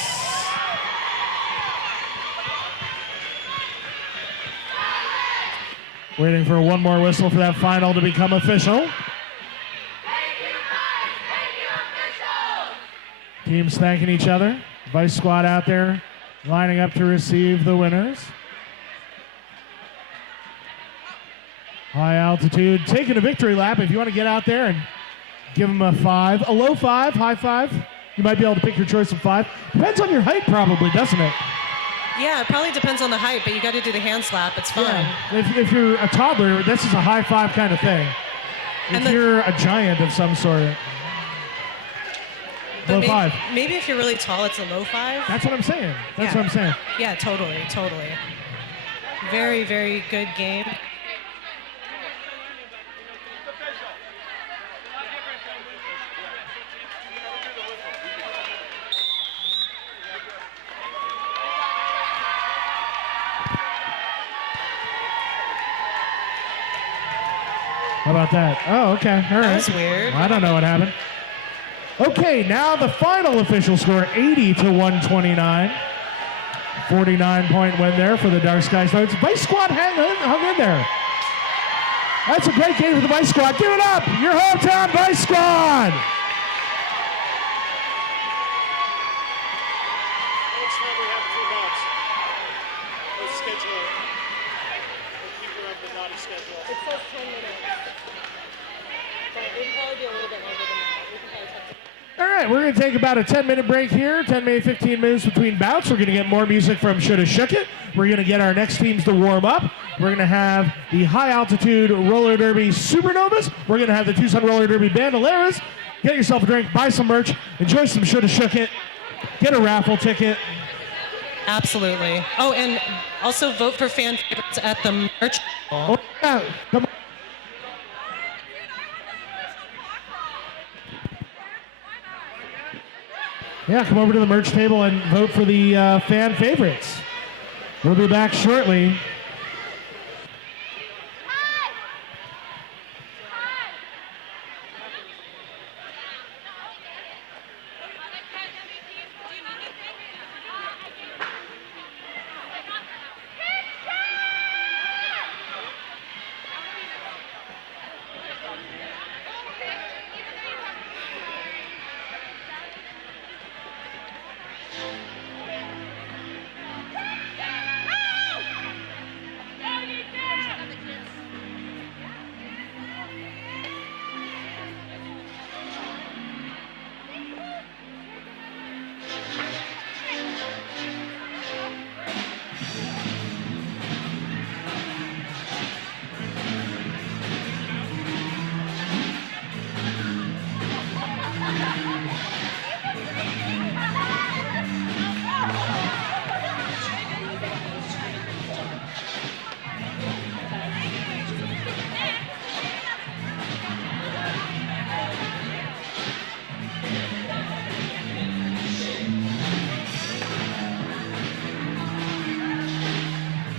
Waiting for one more whistle for that final to become official. Teams thanking each other. Vice Squad out there lining up to receive the winners. High altitude, taking a victory lap. If you want to get out there and give them a 5, a low 5, high 5, you might be able to pick your choice of 5. Depends on your height probably, doesn't it? Yeah, it probably depends on the height, but you got to do the hand slap. It's fun. Yeah. If you're a toddler, this is a high 5 kind of thing. If you're a giant of some sort, low 5. Maybe if you're really tall, it's a low 5. That's what I'm saying. That's what I'm saying. Yeah, totally. Very, very good game. How about that? Oh, okay. All right. That was weird. I don't know what happened. Okay, now the final official score, 80 to 129. 49-point win there for the Dark Sky Starlets. Vice Squad hung in there. That's a great game for the Vice Squad. Give it up, your hometown Vice Squad. Next time we have 2 months. We'll schedule it. We'll keep her on the naughty schedule. It says 10 minutes. But it would probably be a little bit longer than that. We can probably talk to All right, we're going to take about a 10-minute break here, 10, maybe 15 minutes between bouts. We're going to get more music from Shoulda Shook It. We're going to get our next teams to warm up. We're going to have the high-altitude roller derby Supernovas. We're going to have the Tucson roller derby Bandoleras. Get yourself a drink, buy some merch, enjoy some Shoulda Shook It, get a raffle ticket. Absolutely. Oh, and also vote for fan favorites at the merch. Oh, yeah. Come on. Yeah, come over to the merch table and vote for the fan favorites. We'll be back shortly.